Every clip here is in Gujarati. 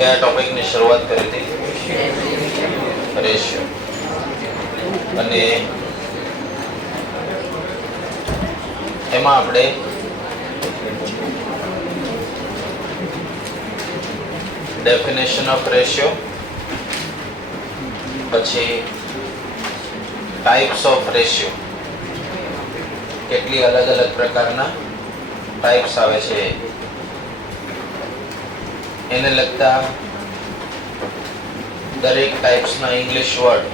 क्या टॉपिक ની શરૂઆત કરી હતી? રેશિયો. અને એમાં આપણે ડેફિનેશન ઓફ રેશિયો, પછી ટાઈપ્સ ઓફ રેશિયો, કેટલી અલગ અલગ પ્રકારના ટાઈપ્સ આવે છે એને લગતા દરેક ટાઈપ્સના ઇંગ્લિશ વર્ડ,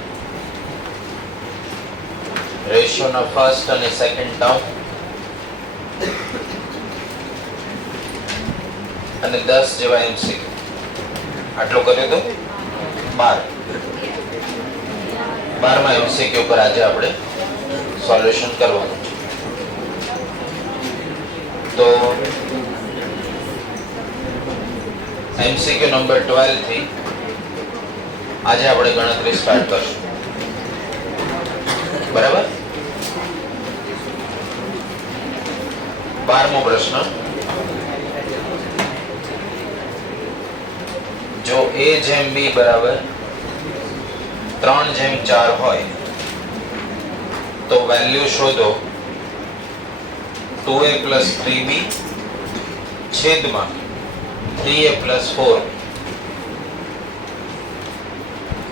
રેશિયોના ફર્સ્ટ અને સેકન્ડ ટર્મ, અને 10 જેવા એમસીક્યુ. આટલું કર્યું તો 12 એમસીક્યુ પર આજે આપણે સોલ્યુશન કરવાનું છે. તો એમસીક્યુ નંબર 12 થી આજે આપણે ગણતરી સ્ટાર્ટ કરશું. બરાબર? 12મો પ્રશ્ન, જો a જેમ b બરાબર 3/4 હોય તો વેલ્યુ શોધો 2a + 3b છેદમાં 3a + 4.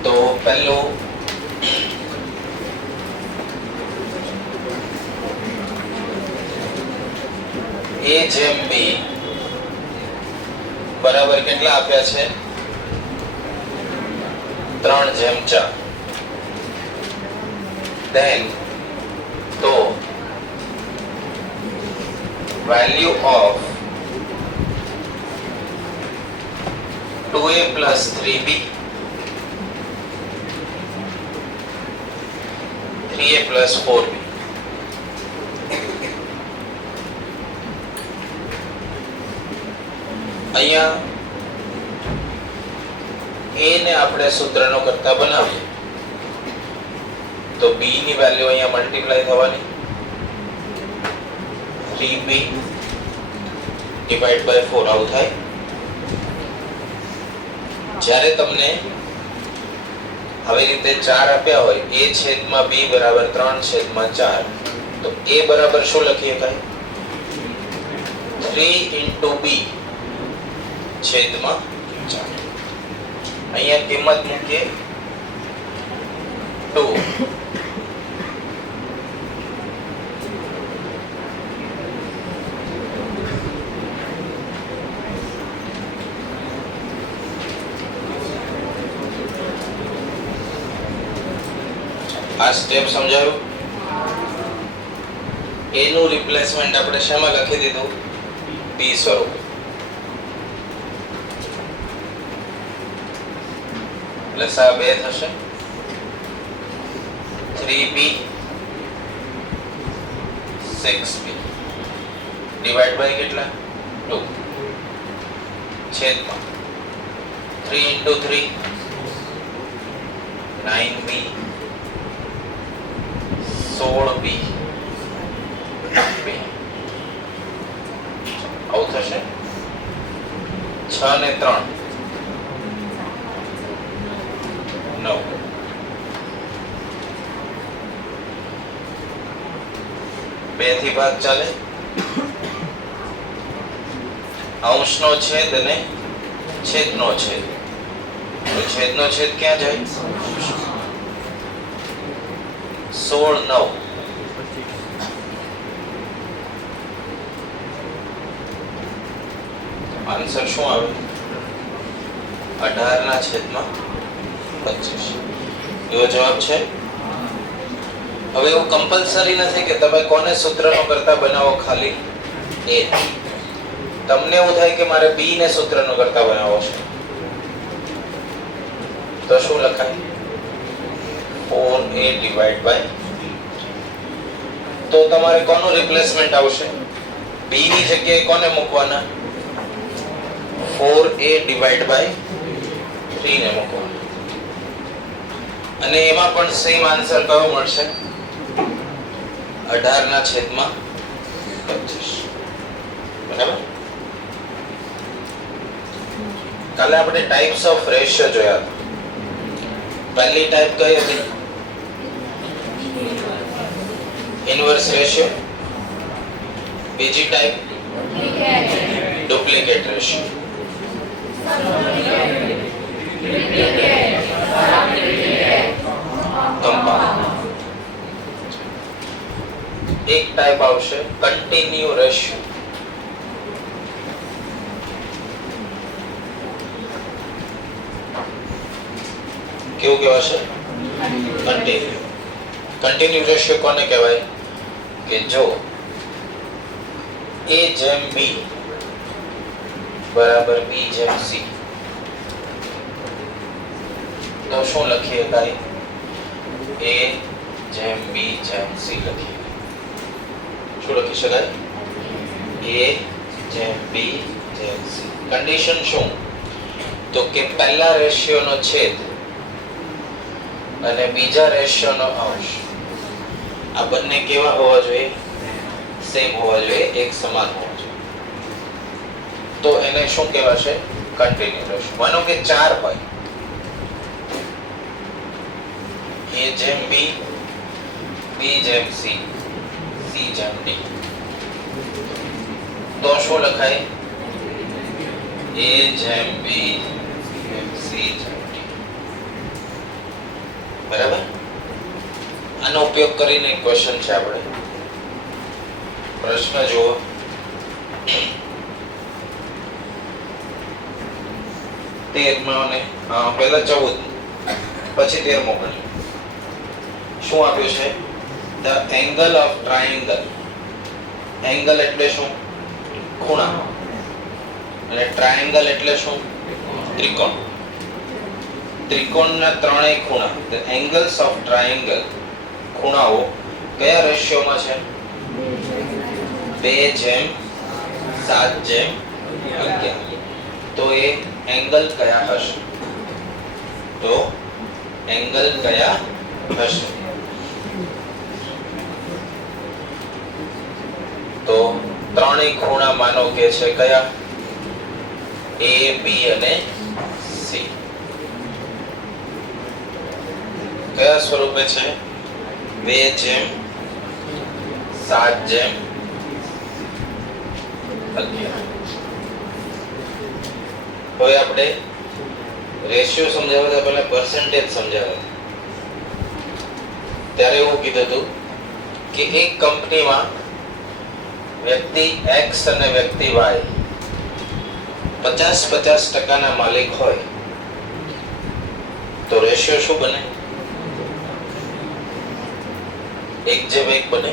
તો પહેલું a જેમ b બરાબર કેટલા આપ્યા છે? 3/4. then તો value of 2a + 3b 3a + 4b. અહીંયા a ને આપણે સૂત્રનો કરતા બનાવીએ તો b ની વેલ્યુ અહીંયા મલ્ટીપ્લાય થવાની 3b / 4 આવું થાય. જ્યારે તમને આવી રીતે 4 આપ્યા હોય a છેદમાં b બરાબર 3/4 તો a બરાબર શું લખીએ કાંઈ 3 × b છેદમાં 4. અહીંયા કિંમત મૂકીએ 2. આ સ્ટેપ સમજાયું? a નું રિપ્લેસમેન્ટ આપણે શેમાં લખી દીધું? b સ્વરૂપે. લસા 2 થશે. 3b 6b ડિવાઇડ બાય કેટલા? 2 છેદમાં 3 × 3 9b 16b 2 આવું થશે. 6 ને 3 9. બે થી ભાગ ચાલે. અંશનો છેદ અને છેદનો છેદ. તો છેદનો છેદ ક્યાં જાય? 16 9. આન્સર શું આવે? 18/25 એવો જવાબ છે. હવે એવું કમ્પલસરી નથી કે તમે કોને સૂત્રનો કરતા બનાવો, ખાલી a. તમને એવું થાય કે મારે b ને સૂત્રનો કરતા બનાવવો છે તો શું લખાય? 4a / તો તમારે કોનું રિપ્લેસમેન્ટ આવશે? b ની જગ્યાએ કોને મૂકવાના? 4a / 3 ને મૂકવાના. અને એમાં પણ સેમ આન્સર કયો મળશે? 18/25. બરાબર? કાલે આપણે ટાઈપ્સ ઓફ રેશિયો જોયા હતા. પહેલી ટાઈપ કઈ હતી? Inverse ratio. બીજી ટાઈપ ડુપ્લિકેટ રેશિયો. કમ્પાઉન્ડ. એક ટાઈપ આવશે કન્ટિન્યુ રેશિયો. કેવું કહેવાશે? કન્ટિન્યુ. કન્ટિન્યુ રેશિયો કોને કહેવાય? કે જો A જેમ B બરાબર B જેમ C, તો શું લખીએ કાઈ? A જેમ B જેમ C લખીએ. શું લખી શકાય? A જેમ B જેમ C. કન્ડિશન શું? તો કે પહેલા રેશિયોનો છેદ અને બીજા રેશિયોનો અંશ આ બંને કેવા હોવા જોઈએ? સેમ હોવા જોઈએ, એક સમાન હોવા જોઈએ. તો એને શું કહેવાશે? Continue ratio. માનો કે 4 હોય, A જેમ B, B જેમ C, C જેમ D, તો શું લખાય? A જેમ B જેમ C જેમ D. બરાબર? આનો ઉપયોગ કરીને એક ક્વેશ્ચન છે. આપણે પ્રશ્ન જુઓ. પહેલા 14 પછી 13 મોકલ્યું. શું આપ્યું છે? The angle of triangle. Angle એટલે શું? ખૂણા. અને ટ્રાયેંગલ એટલે શું? ત્રિકોણ. ત્રિકોણના ત્રણેય ખૂણા, ધ એંગલ્સ ઓફ ટ્રાયેંગલ, ખૂણાઓ કયા રેશિયોમાં છે? 2:7:11. તો એ એંગલ કયા હશે? તો એંગલ કયા હશે? તો ત્રણેય ખૂણા માનો કે છે કયા? A, B અને C. કયા સ્વરૂપે છે? 2:7:11. હવે આપણે રેશિયો સમજાવતા પહેલા પર્સન્ટેજ સમજાવ્યા. ત્યારે એવું કીધું હતું કે એક કંપનીમાં વ્યક્તિ X અને વ્યક્તિ Y 50-50% ના માલિક હોય તો રેશિયો શું બને? 1:1 બને.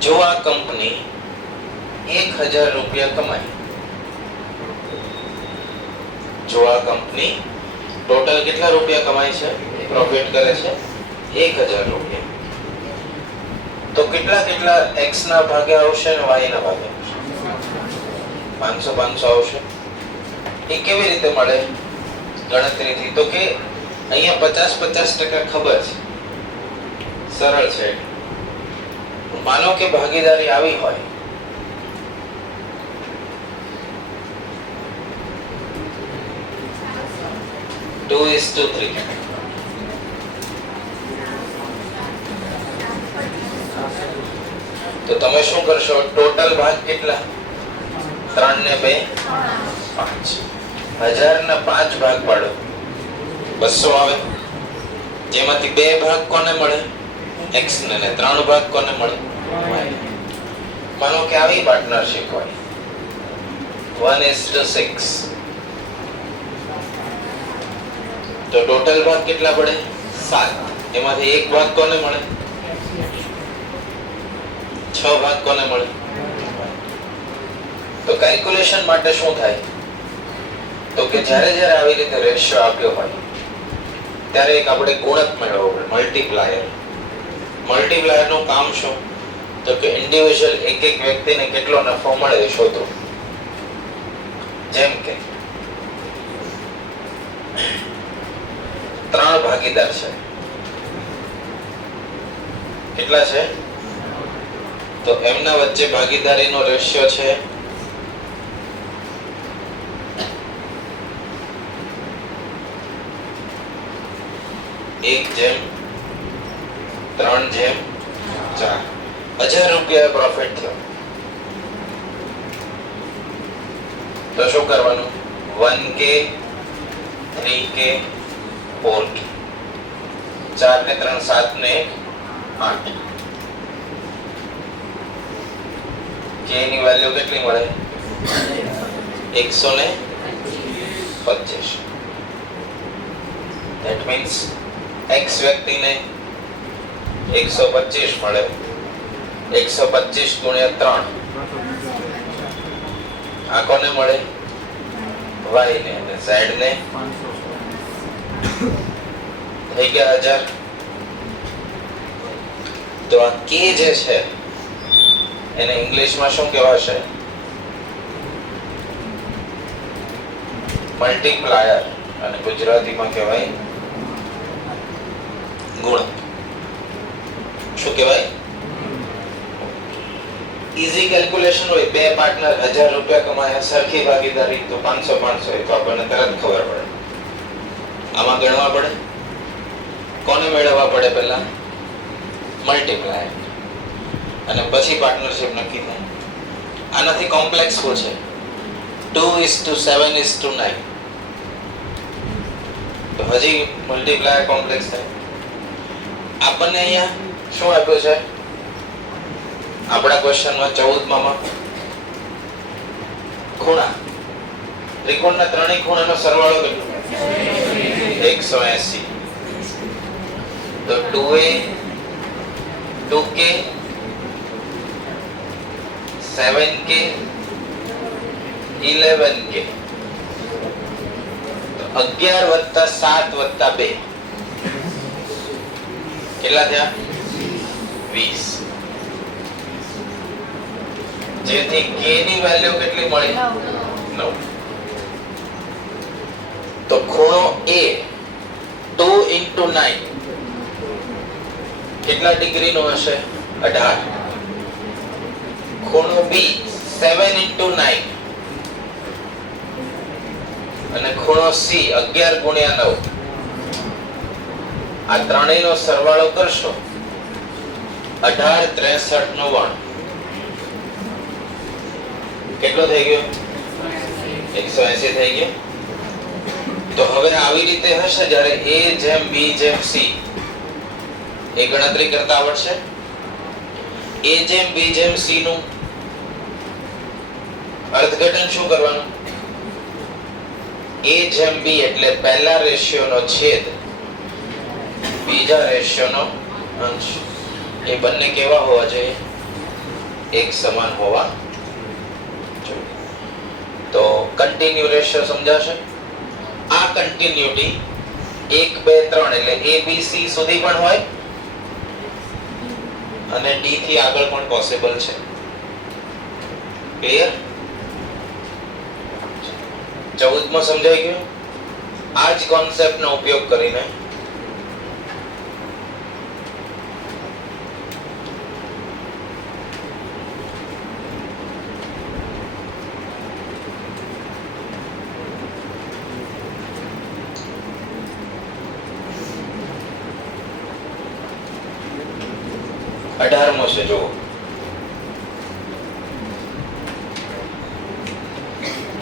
જો આ કંપની 1000 રૂપિયા કમાય, જો આ કંપની ટોટલ કેટલા રૂપિયા કમાય છે, પ્રોફિટ કરે છે? 1000 રૂપિયા, તો કેટલા કેટલા x ના ભાગે આવશે અને y ના ભાગે આવશે? 500 આવશે. એ કેવી રીતે મળે ગણતરીથી? તો કે અહીંયા 50-50% ખબર છે, સરળ છે. માનો કે ભાગીદારી આવી હોય, two is to 3. તો તમે શું કરશો? ટોટલ ભાગ કેટલા? 3 ને 2 5. 1000 ના 5 ભાગ પાડો, 200 આવે. જેમાંથી 2 ભાગ કોને મળે? x ને, 3 ભાગ કોને મળે? y. માનો કે આવી પાર્ટનરશિપ હોય 1:6, તો ટોટલ ભાગ કેટલા પડે? 7. એમાંથી 1 ભાગ કોને મળે? 6 ભાગ કોને મળે? તો કેલ્ક્યુલેશન માટે શું થાય? તો કે જ્યારે જ્યારે આવી રીતે રેશિયો આપ્યો હોય ત્યારે એક આપણે ગુણક મેળવવો પડે, મલ્ટીપ્લાયર. મલ્ટીપ્લાયર નું કામ શું? તો કે ઇન્ડિવિડ્યુઅલ એક એક વ્યક્તિને કેટલો નફો મળે એ શોધો. જેમ કે 3 ભાગીદાર છે, કેટલા છે? તો એમના વચ્ચે ભાગીદારીનો રેશિયો છે 1:3:4. 1000 રૂપિયા પ્રોફિટ થયો. તો શું કરવાનું? 1K, 3K, 4K. 4 ને 3 7 ને 1 8. K ની વેલ્યુ કેટલી મળે? 125. That means x વ્યક્તિને 125 મળે. 125 ગુણ્યા 3 આ કોને મળે? y ને. અને z ને થઈ ગયા 1000. તો આ k જે છે એને ઇંગ્લિશમાં શું કહેવાશે? મલ્ટીપ્લાયર. અને ગુજરાતીમાં કહેવાય ગુણક. શું કહેવાય? ઈઝી કેલ્ક્યુલેશન હોય. બે પાર્ટનર 1000 રૂપિયા કમાયા, સરખી ભાગીદારી, તો 500 હોય તો આપણને તરત ખબર પડે. આમાં ગણવા પડે. કોને મેળવવા પડે? પહેલા મલ્ટીપ્લાયર અને પછી પાર્ટનરશિપ નક્કી થાય. આનાથી કોમ્પ્લેક્સ પૂછે 2:7:9. તો હજી મલ્ટીપ્લાયર કોમ્પ્લેક્સ થાય. આપણને અહીંયા શું આપ્યું છે આપણા ક્વેશ્ચનમાં 14માં? ખૂણા. ત્રિકોણના ત્રણેય ખૂણાનો સરવાળો કેટલો? 180. તો 2a 2k 7k 11k. તો 11 + 7 + 2 કેટલા થયા? 20. જેથી k ની વેલ્યુ કેટલી મળી? 9. તો ખૂણો a 2 × 9 કેટલા ડિગ્રી નો હશે? 18. ખૂણો b 7 × 9 અને ખૂણો c 11 × 9. આ ત્રણેયનો સરવાળો કરશો 18 63 99 કેટલો થઈ ગયો? 180 થઈ ગયો. તો હવે આવી રીતે હશે જ્યારે a/b/c એ ગણતરી કરતા આવડશે. a/b/c નું અર્થઘટન શું કરવાનું? a/b એટલે પહેલા રેશિયોનો છેદ બીજા રેશિયોનો અંશ. એ બંને કેવા હોવા જોઈએ? એક સમાન હોવા જોઈએ. તો કન્ટિન્યુ રેશિયો સમજાશે. આ કન્ટિન્યુટી 1 2 3 એટલે a b c સુધી પણ હોય અને d થી આગળ પણ પોસિબલ છે. ક્લિયર? 14મો સમજાઈ ગયું. આ જ કોન્સેપ્ટનો ઉપયોગ કરીને અઢારમો છે. જુઓ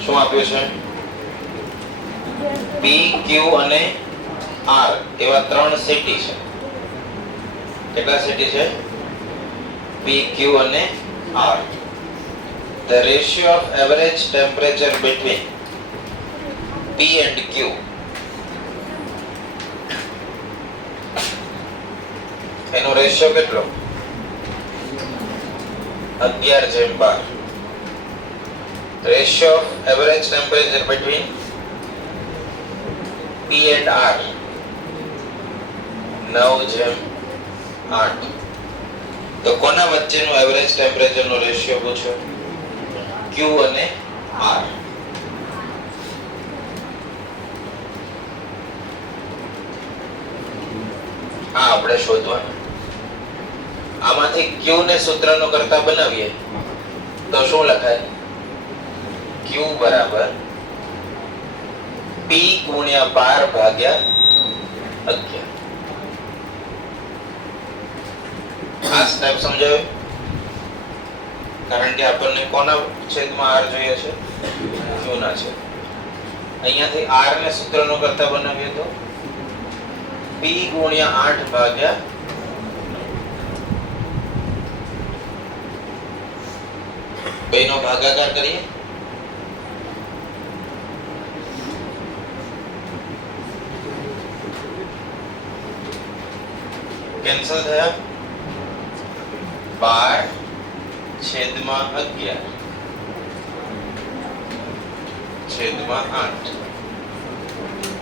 શું આપ્યું છે? P, Q અને R એવા ત્રણ સિટી છે. કેટલા સિટી છે? P, Q અને R. The ratio of average temperature between P and Q એનો રેશિયો કેટલો? 11/12. Ratio of average temperature between P and R 9/8. તો કોના વચ્ચેનો એવરેજ ટેમ્પરેચર નો રેશિયો પૂછ્યો? Q અને R. આ આપણે શોધવાનું. આમાંથી Q ને સૂત્રનો કરતા બનાવીએ તો શું લખાય? Q બરાબર P × 12/11. આ સ્ટેપ સમજાયું? કારણ કે આપણને કોના છેદમાં r જોઈએ છે? q ના છેદ. અહીંયાથી r ને સૂત્રનો કરતા બનાવીએ તો p ગુણ્યા 8 ભાગ્યા બેનો ભાગાકાર કરીએ. કેન્સલ થયા. 12 છેદમાં 11 છેદમાં 8.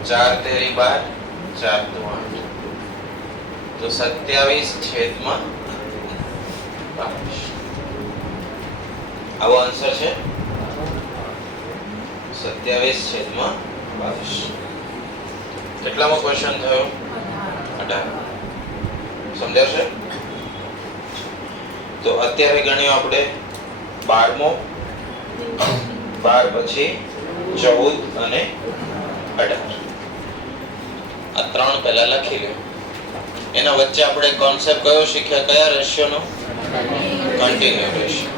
4 તેરી 12, 4 દુ 8, તો 27 છેદમાં 22. આવો આન્સર છે 27 છેદમાં 22. કેટલામો ક્વેશ્ચન થયો? 18. સમજાશે? તો અત્યારે ગણ્યો આપણે 12મો, 12 પછી 14 અને 18. આ ત્રણ પહેલા લખી લો. એના વચ્ચે આપણે કોન્સેપ્ટ કયો શીખ્યા? કયા રેશિયોનો? Continue ratio.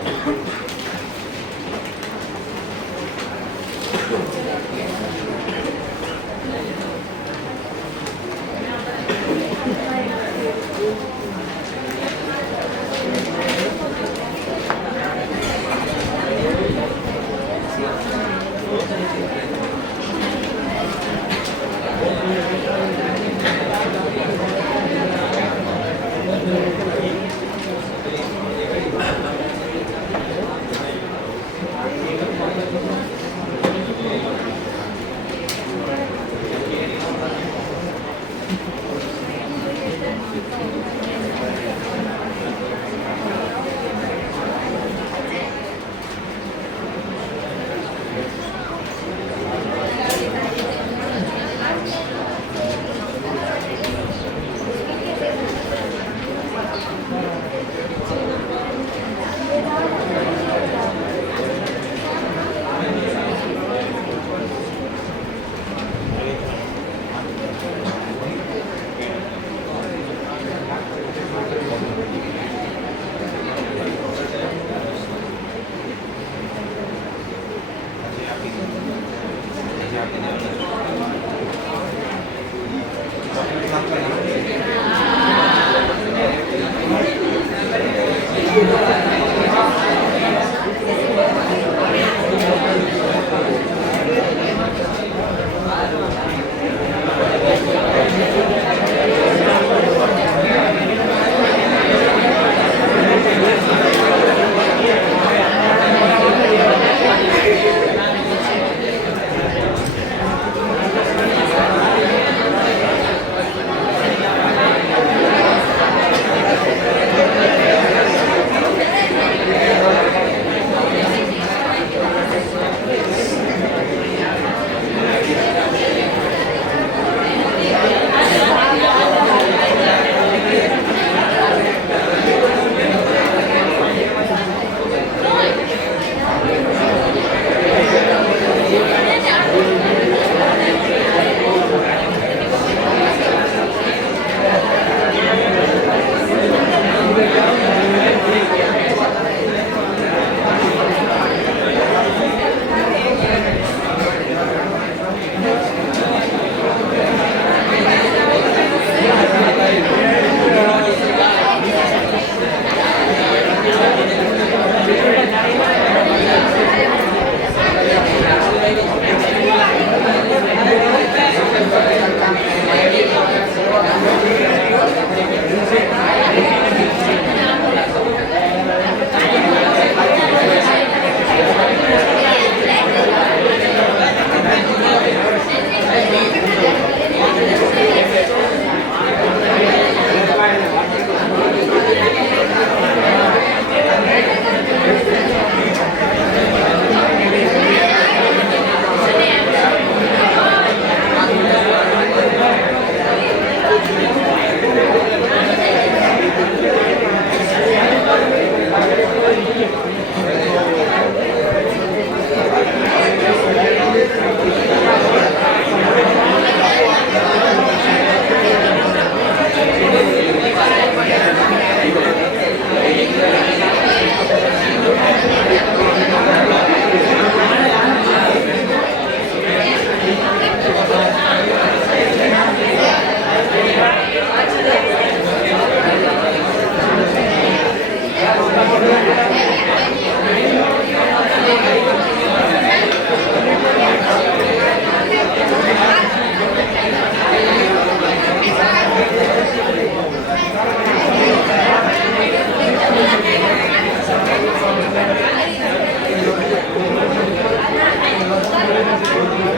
જે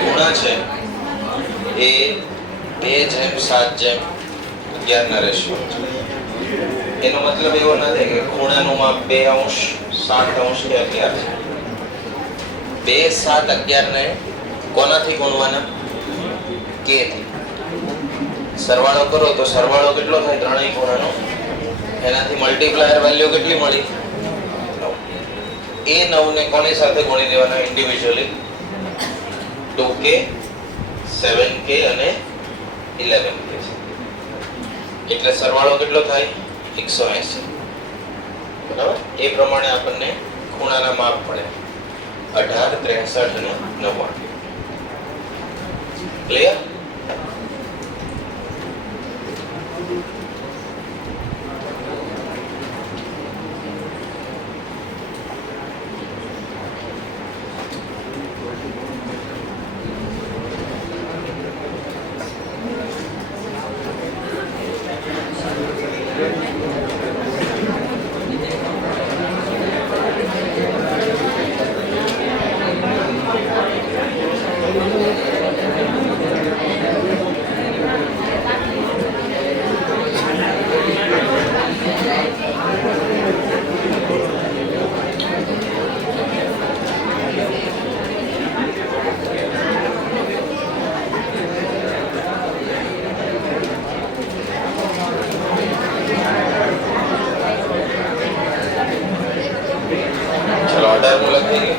ખૂણા છે એ 2:7:11 ના રેશિયો છે. એનો મતલબ એવો નથી કે ખૂણાનું માપ 2 અંશ 7 અંશ કે 11 છે. 2, 7, 11 ને કોનાથી ગુણવાના? કે થી. સરવાળો કરો તો સરવાળો કેટલો થાય? ત્રણેય ખૂણાનો. એનાથી મલ્ટીપ્લાયર વેલ્યુ કેટલી મળી? 9. એ 9 ને કોની સાથે ગુણી દેવાના ઇન્ડિવિડ્યુઅલી? 2k, 7k અને 11k. એટલે સરવાળો કેટલો થાય? 180. બરાબર? એ પ્રમાણે આપણને ખૂણાના માપ મળે 18, 63 અને 99. ક્લિયર? ચલો 18 લખી દઈએ.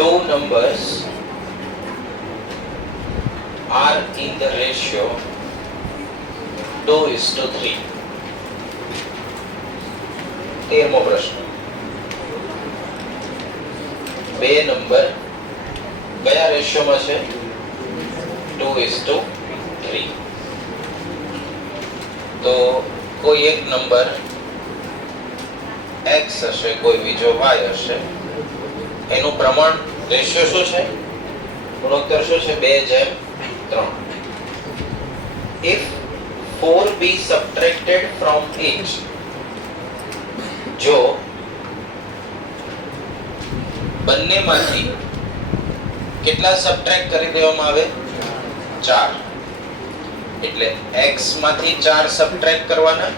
Two numbers are in the ratio 2:3. 13મો પ્રશ્ન. બે નંબર કયા રેશિયોમાં છે? 2:3. તો કોઈ એક નંબર x હશે, કોઈ બીજો y હશે. એનું પ્રમાણ રેશિયો શું છે? ગુણોત્તર શું છે? 2:3. If 4 be subtracted from each, જો બંનેમાંથી કેટલા સબટ્રેક્ટ કરી દેવામાં આવે? 4. એટલે x માંથી 4 સબટ્રેક્ટ કરવાના,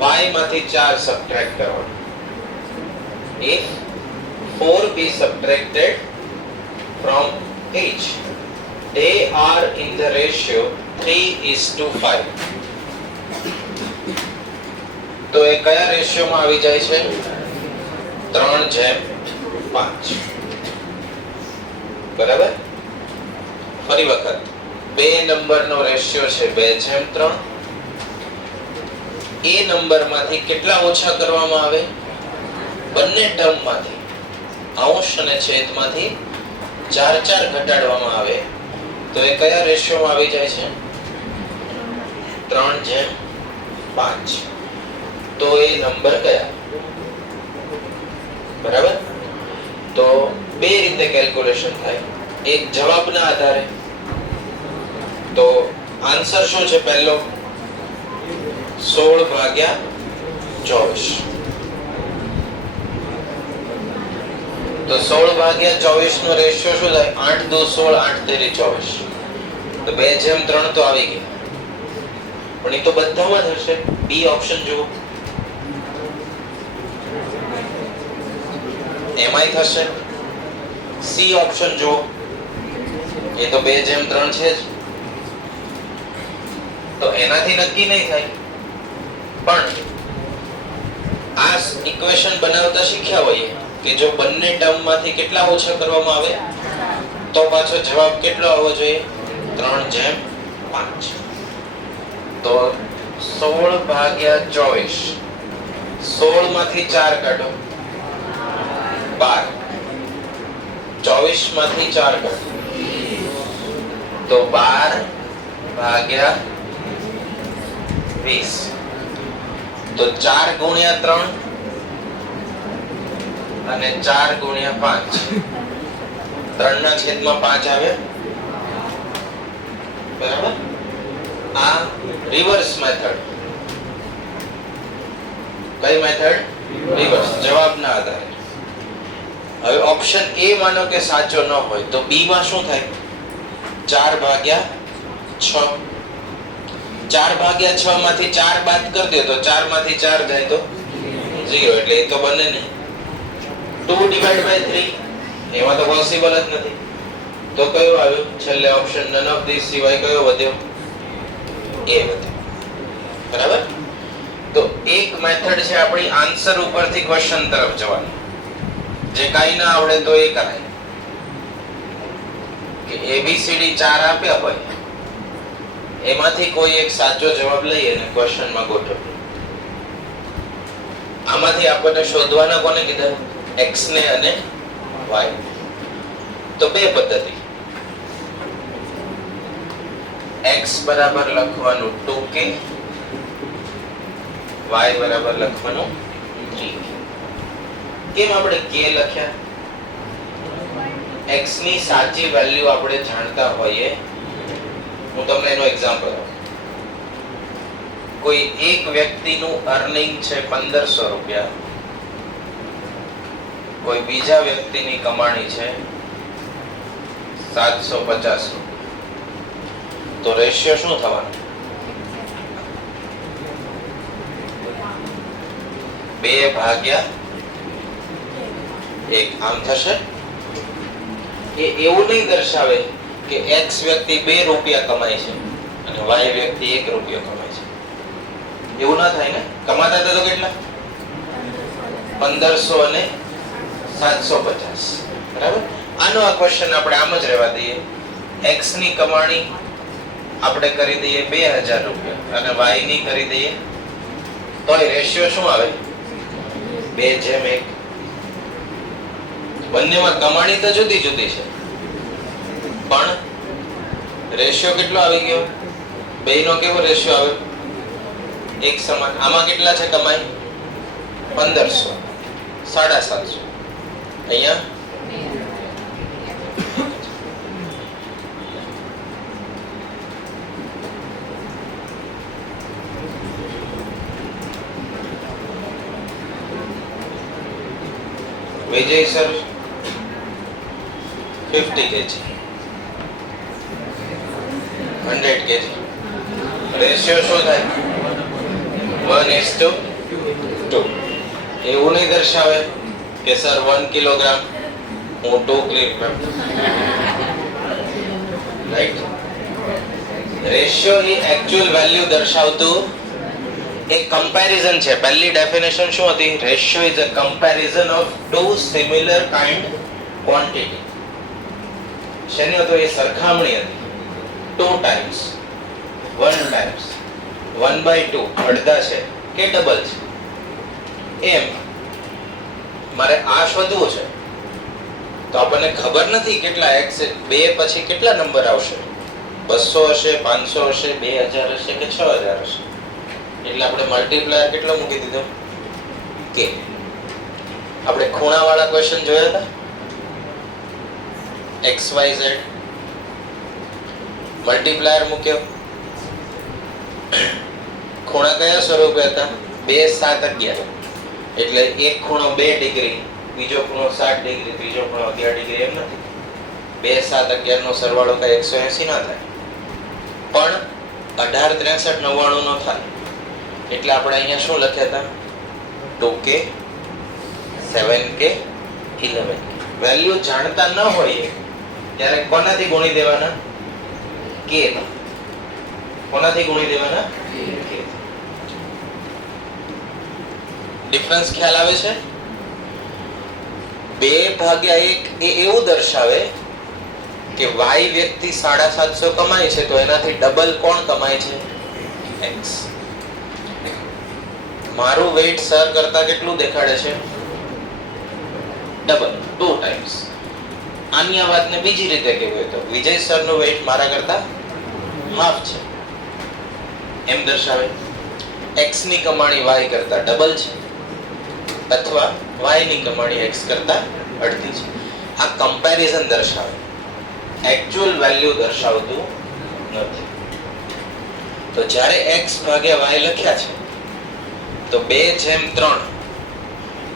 y માંથી 4 સબટ્રેક્ટ કરવાના. If 4 be subtracted from each, they are in the ratio 3:5. તો એ કયા રેશિયોમાં આવી જાય છે? 3:5. બરાબર? ફરી વખત, બે નંબરનો રેશિયો છે 2:3. એ નંબરમાંથી કેટલા ઓછા કરવામાં આવે? બંને ટર્મમાંથી, અંશ અને છેદમાંથી 4 ઘટાડવામાં આવે. તો એ કયા રેશિયોમાં આવી જાય છે? 3:5. તો એ નંબર કયા? બરાબર? તો રીતે કેલ્ક્યુલેશન થાય એક જવાબના આધારે. તો આન્સર શું છે? પહેલો 16 ભાગ્યા 24. તો 16 ભાગ્યા 24 નો રેશિયો શું થાય? 8 2 16 8 તેરી 24. તો 2:3 તો આવી ગઈ, પણ એ તો બધામાં જ હશે. બી ઓપ્શન જુઓ, એમાંય થશે. સી ઓપ્શન જુઓ, એ તો 2:3 છે જ, તો એનાથી નક્કી નહીં થાય. પણ આ ઇક્વેશન બનાવતા શીખ્યા હોઈએ કે જો બંને ટર્મમાંથી કેટલા ઓછા કરવામાં આવે તો પાછો જવાબ કેટલો આવવો જોઈએ? 3/5. તો 16 ભાગ્યા 24, 16 માંથી 4 કાઢો 12, 24 માંથી 4 કાઢો તો 12 ભાગ્યા 20. તો 4 ગુણ્યા 3 અને 4 ગુણ્યા 5, 3 ના છેદમાં 5 આવે. બરાબર? આ રિવર્સ મેથડ. કઈ મેથડ? રિવર્સ, જવાબના આધારે. હવે ઓપ્શન એ માનો કે સાચો ન હોય તો બી માં શું થાય? 4 ભાગ્યા 6. 4 ભાગ્યા 6 માંથી 4 બાદ કરી દે તો 4 માંથી 4 જાય તો 0, એટલે એ તો બને નહીં. 2/3 એમાં તો પોસિબલ જ નથી. તો કયો આવ્યો છેલ્લે ઓપ્શન? નન ઓફ ધીસ સિવાય કયો વધ્યો? એ વધ્યો. બરાબર? તો એક મેથડ છે આપણી આન્સર ઉપરથી ક્વેશ્ચન તરફ જવાની. જે કાઈ ના આવડે તો એ કરાય કે એબીસીડી 4 આપ્યા હોય, એમાંથી કોઈ એક સાચો જવાબ લઈ અને ક્વેશ્ચન માં ગોઠવીએ. આમાંથી આપણને શોધવાના કોને કીધા? x ને અને y. તો બે પદ્ધતિ. x બરાબર લખવાનું 2k, y બરાબર લખવાનું 3k. કેમ આપણે k લખ્યા? x ની સાચી વેલ્યુ આપણે જાણતા હોઈએ. હું તમને એનો એક્ઝામ્પલ આપું. કોઈ એક વ્યક્તિનું અર્નિંગ છે 1500 રૂપિયા, કોઈ બીજા વ્યક્તિની કમાણી છે 750 રૂપિયા. તો રેશિયો શું થવાનો? 2/1 આમ થશે. એ એવું નહીં દર્શાવે કે x વ્યક્તિ 2 રૂપિયા કમાય છે અને y વ્યક્તિ 1 રૂપિયો કમાય છે. એવું ના થાય ને? કમાતા હતા તો કેટલા? 1500 અને 750. બરાબર? આનો આ ક્વેશ્ચન આપણે આમ જ રહેવા દઈએ. x ની કમાણી આપણે કરી દઈએ 2000 રૂપિયા અને y ની કરી દઈએ તો એ રેશિયો શું આવે? 2:1. બંનેમાં કમાણી તો જુદી જુદી છે પણ રેશિયો કેટલો આવી ગયો? બેયનો કેવો રેશિયો આવે? એક સમાન. આમાં કેટલા છે કમાઈ? 1500, 750. અહીંયા વિજય સર 50 kg, 100 kg. રેશિયો શું થાય? 1:2. એવું નહીં દર્શાવે કે સર 1 કિલોગ્રામ, હું 2 કિલોગ્રામ. રાઈટ? રેશિયો એ એક્ચ્યુઅલ વેલ્યુ દર્શાવતું એક કમ્પેરિઝન છે. પહેલી ડેફિનેશન શું હતી? Ratio is a comparison of two similar kind quantity. શેની હતો? એ સરખામણી હતી. 2 ટાઈમ્સ 1 ટાઈમ્સ 1/2 અડધા છે કે ડબલ છે, એમ મારે આ શોધવું છે. તો આપણને ખબર નથી કેટલા x 2 પછી કેટલા નંબર આવશે. 200 હશે, 500 હશે, 2000 હશે કે 6000 હશે. એટલે આપણે મલ્ટીપ્લાયર કેટલો મૂકી દીધો? કે આપણે ખૂણાવાળા ક્વેશ્ચન જોયા હતા. XYZ મલ્ટીપ્લાયર મૂક્યો. ખૂણા કયા સ્વરૂપે હતા? 2, 7, 11. એટલે એક ખૂણો 2 ડિગ્રી, બીજો ખૂણો 7 ડિગ્રી, ત્રીજો ખૂણો 11 ડિગ્રી, એમ નથી. 2, 7, 11 નો સરવાળો કઈ 180 ના થાય, પણ 18, 63, 99 નો થાય. એટલે આપણે અહીંયા શું લખ્યા હતા? 2k, 7k, 11k. વેલ્યુ જાણતા ન હોઈએ ત્યારે કોનાથી ગુણી દેવાના? k. કોનાથી ગુણી દેવાના? k. ડિફરન્સ ખ્યાલ આવે છે? 2/1 એ એવું દર્શાવે કે y વ્યક્તિ 750 કમાય છે તો એનાથી ડબલ કોણ કમાય છે? x. મારું વેઇટ સર કરતા કેટલું દેખાડે છે? Double, 2 times. આની આ વાતને બીજી રીતે કહેવું તો વિજય સર નું વેઇટ મારા કરતા હાફ છે, એમ દર્શાવે. x ની કમાણી y કરતા ડબલ છે, અથવા y ની કમાણી x કરતા અડધી છે. આ કમ્પેરિઝન દર્શાવે, એક્ચ્યુઅલ વેલ્યુ દર્શાવતું નથી. તો જ્યારે x ભાગ્યા y લખ્યા છે તો 2/3,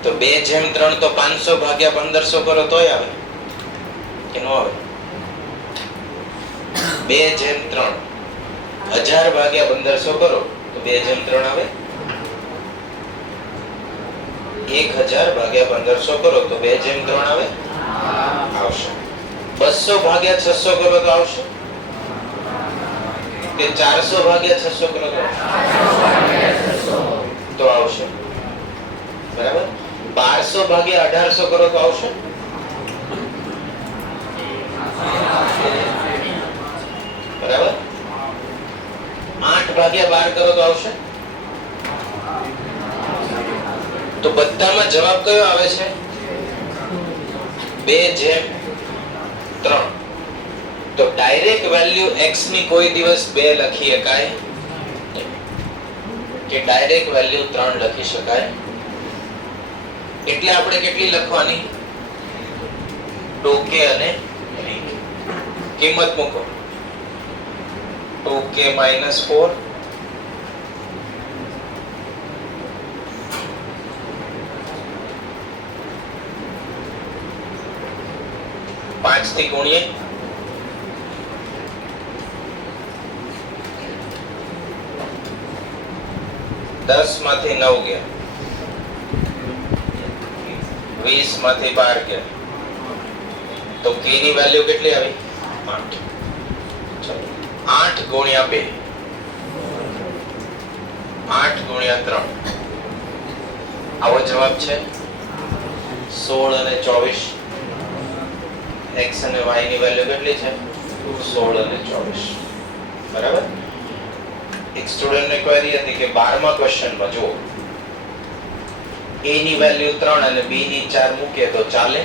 તો 2/3 તો 500 ભાગ્યા 1500 કરો તોય આવે કે ન આવે? 2/3 1000 ભાગ્યા 1500 કરો તો 2/3 આવે. 1000 ભાગ્યા 1500 કરો તો 2/3 આવે? આવશે. 200 ભાગ્યા 600 કરો તો આવશે કે 400 ભાગ્યા 600 કરો તો આવશે? બરાબર. 1200 ભાગ્યા 1800 કરો તો આવશે? બરાબર. 8 ભાગ્યા 12 કરો તો આવશે? તો બધામાં જવાબ કયો આવે છે? 2/3. તો ડાયરેક્ટ વેલ્યુ x ની કોઈ દિવસ 2 લખી શકાય કે ડાયરેક્ટ વેલ્યુ 3 લખી શકાય. એટલે આપણે કેટલી લખવાની? 2k અને 3k. કિંમત મૂકો. 2k - 4, પાંચ થી ગુણીએ 10 માંથી 9 ગયા, 20 માંથી 12 ગયા, તો k ની વેલ્યુ કેટલી આવી? 8. ચલો 8 ગુણ્યા 2, 8 ગુણ્યા 3, આવો જવાબ છે. 16 અને 24. x અને y ની વેલ્યુ કેટલી છે? 16 અને 24. બરાબર. એક સ્ટુડન્ટને ક્વેરી હતી કે 12મા ક્વેશ્ચનમાં જો a ની વેલ્યુ 3 અને b ની 4 મૂકીએ તો ચાલે?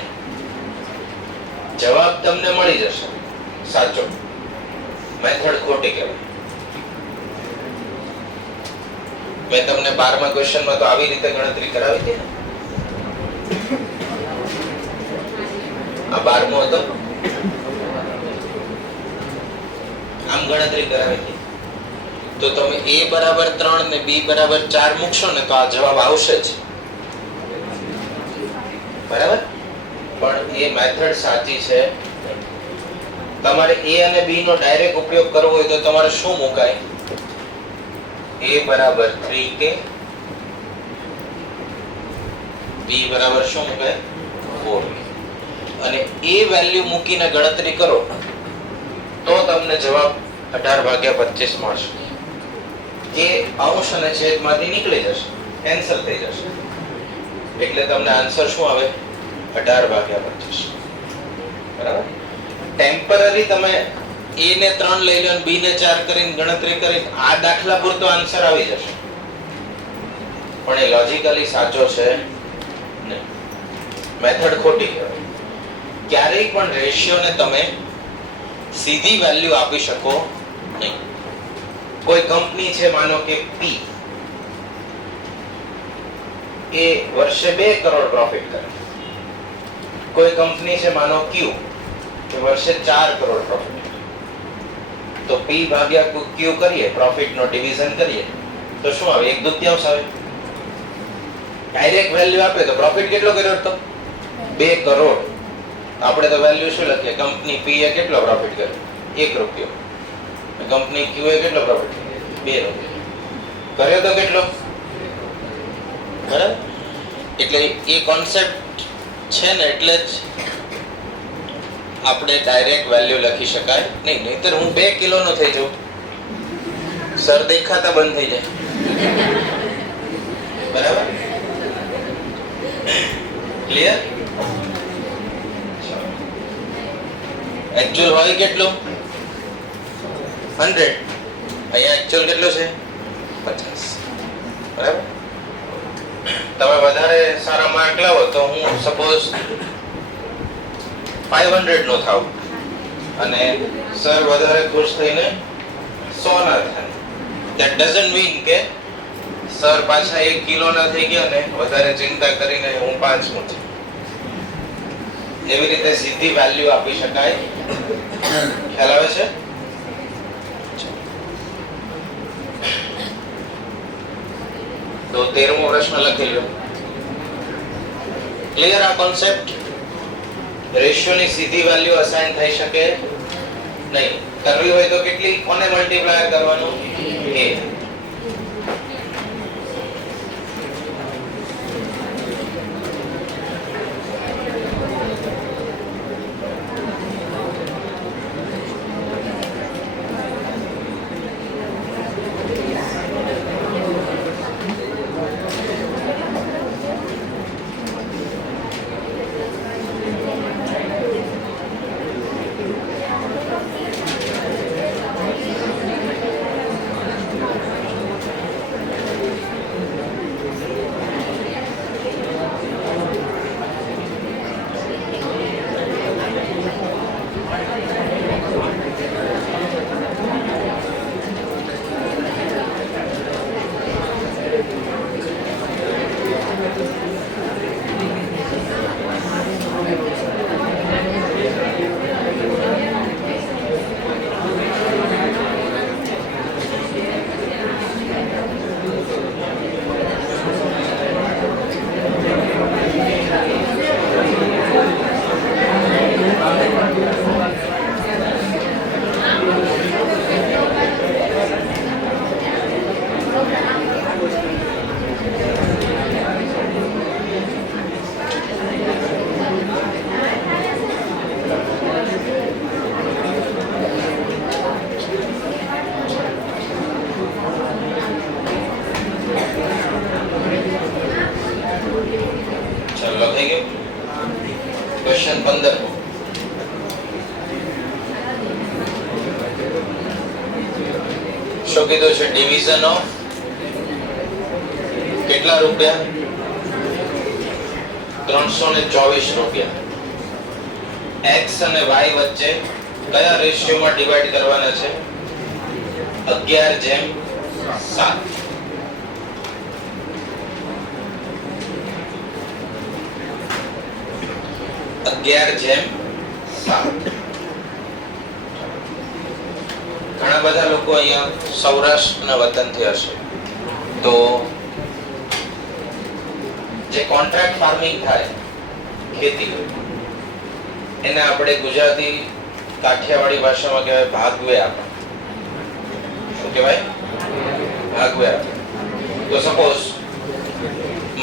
જવાબ તમને મળી જશે સાચો. મેથડ ખોટી કહેવાય. મેં તમને 12મા ક્વેશ્ચનમાં તો આવી રીતે ગણતરી કરાવી હતી ને. આ 12મો હતો, આમ ગણતરી કરાવી હતી. તો તમે a બરાબર 3 ને b બરાબર 4 મૂકશો ને તો આ જવાબ આવશે જ. બરાબર. પણ એ મેથડ સાચી છે. તમારે a અને b નો ડાયરેક્ટ ઉપયોગ કરવો હોય તો તમારે શું મુકાય? a બરાબર 3k, b બરાબર શું મુકાય? 4k. અને એ વેલ્યુ મૂકીને ગણતરી કરો તો તમને જવાબ 18/25 મળશે. એ અંશ અને છેદમાંથી નીકળી જશે, કેન્સલ થઈ જશે. એટલે તમને આન્સર શું આવે? 18/25. બરાબર. ટેમ્પરરી તમે a ને 3 લઈ લો અને b ને 4 કરીને ગણતરી કરી આ દાખલા પૂરતો આન્સર આવી જશે, પણ એ લોજિકલી સાચો છે નહીં. મેથડ ખોટી કહેવાય. ક્યારેય પણ રેશિયો ને તમે સીધી વેલ્યુ આપી શકો નહીં. કોઈ કંપની છે, માનો કે P, એ વર્ષે 2 કરોડ પ્રોફિટ કરે. કોઈ કંપની છે માનો Q, કે વર્ષે 4 કરોડ પ્રોફિટ, તો P ભાગ્યા Q કરીએ, પ્રોફિટ નો ડિવિઝન કરીએ તો શું આવે? 1/2 આવે. ડાયરેક્ટ વેલ્યુ આપે તો પ્રોફિટ કેટલો કર્યો હતો? 2 કરોડ. આપણે તો વેલ્યુ શું લખીએ? કંપની P એ કેટલો પ્રોફિટ કર્યો? 1 રૂપિયો. કંપની Q એ કેટલો પ્રોફિટ કર્યો? 2 રૂપિયા. કર્યો તો કેટલો? બરાબર. એટલે એ કોન્સેપ્ટ છે ને, એટલે જ આપણે ડાયરેક્ટ વેલ્યુ લખી શકાય નહીં. નહીતર હું 2 કિલોનો થઈ જાઉં, સર દેખાતા બંધ થઈ જાય. બરાબર? ક્લિયર? એક્ચ્યુઅલ હોય કેટલું? 100. અહીંયા એક્ચ્યુઅલ કેટલું છે? 50. બરાબર? તમે વધારે સારા માર્ક લાવો તો હું સપોઝ 500 નો થાવ અને સર વધારે ખુશ થઈને 100 ના થાય. That doesn't mean કે સર પાછા 1 કિલો ના થઈ ગયા ને વધારે ચિંતા કરીને હું 5 નો છું. એવી રીતે સીધી વેલ્યુ આપી શકાય. ખ્યાલ આવે છે? તો 13મો પ્રશ્ન લખી લો. ક્લિયર આ કોન્સેપ્ટ? રેશિયો ની સીધી વેલ્યુ અસાઇન થઈ શકે નહીં. કરવી હોય તો કેટલી? કોને મલ્ટીપ્લાય કરવાનું? a. ક્વેશ્ચન 15. શું કીધું છે? ડિવિઝન ઓફ કેટલા રૂપિયા? 324 રૂપિયા. x અને y વચ્ચે કયા રેશિયોમાં ડિવાઈડ કરવાના છે? 11/7. ઘણા બધા લોકો અહીંયા સૌરાષ્ટ્રના વતનથી હશે, તો જે કોન્ટ્રાક્ટ ફાર્મિંગ થાય, ખેતી, એને આપણે ગુજરાતી કાઠિયાવાડી ભાષામાં કહેવાય ભાગવે આપે. શું કહેવાય? ભાગવે આપે. તો સપોઝ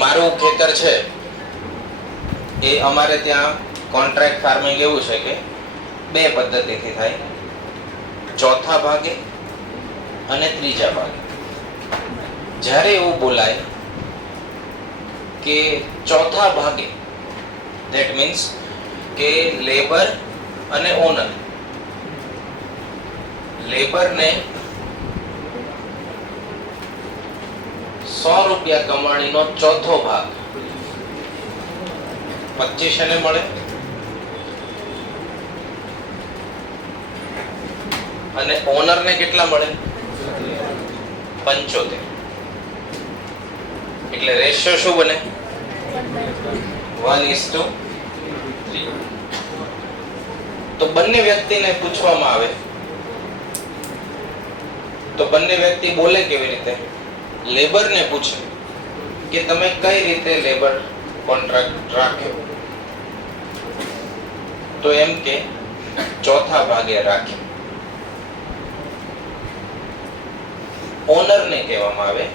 મારું ખેતર છે, એ અમારે ત્યાં કોન્ટ્રાક્ટ ફાર્મિંગ એવું છે કે 2 પદ્ધતિથી થાય, ચોથા ભાગે અને ત્રીજા ભાગે. જ્યારે એવું બોલાય કે ચોથા ભાગે, ધેટ મીન્સ કે લેબર અને ઓનર, લેબરને 100 રૂપિયા કમાણીનો ચોથો ભાગ 25 ને મળે, અને ઓનર ને કેટલા મળે? 75. એટલે રેશિયો શું બને? 1:3. તો તો બંને વ્યક્તિને પૂછવામાં આવે તો બંને વ્યક્તિ બોલે કેવી રીતે? લેબરને પૂછે કે તમે કઈ રીતે લેબર કોન્ટ્રાક્ટ રાખ્યો, તો એમ કે ચોથા ભાગે રાખ્યો. ઓનરને કહેવામાં આવે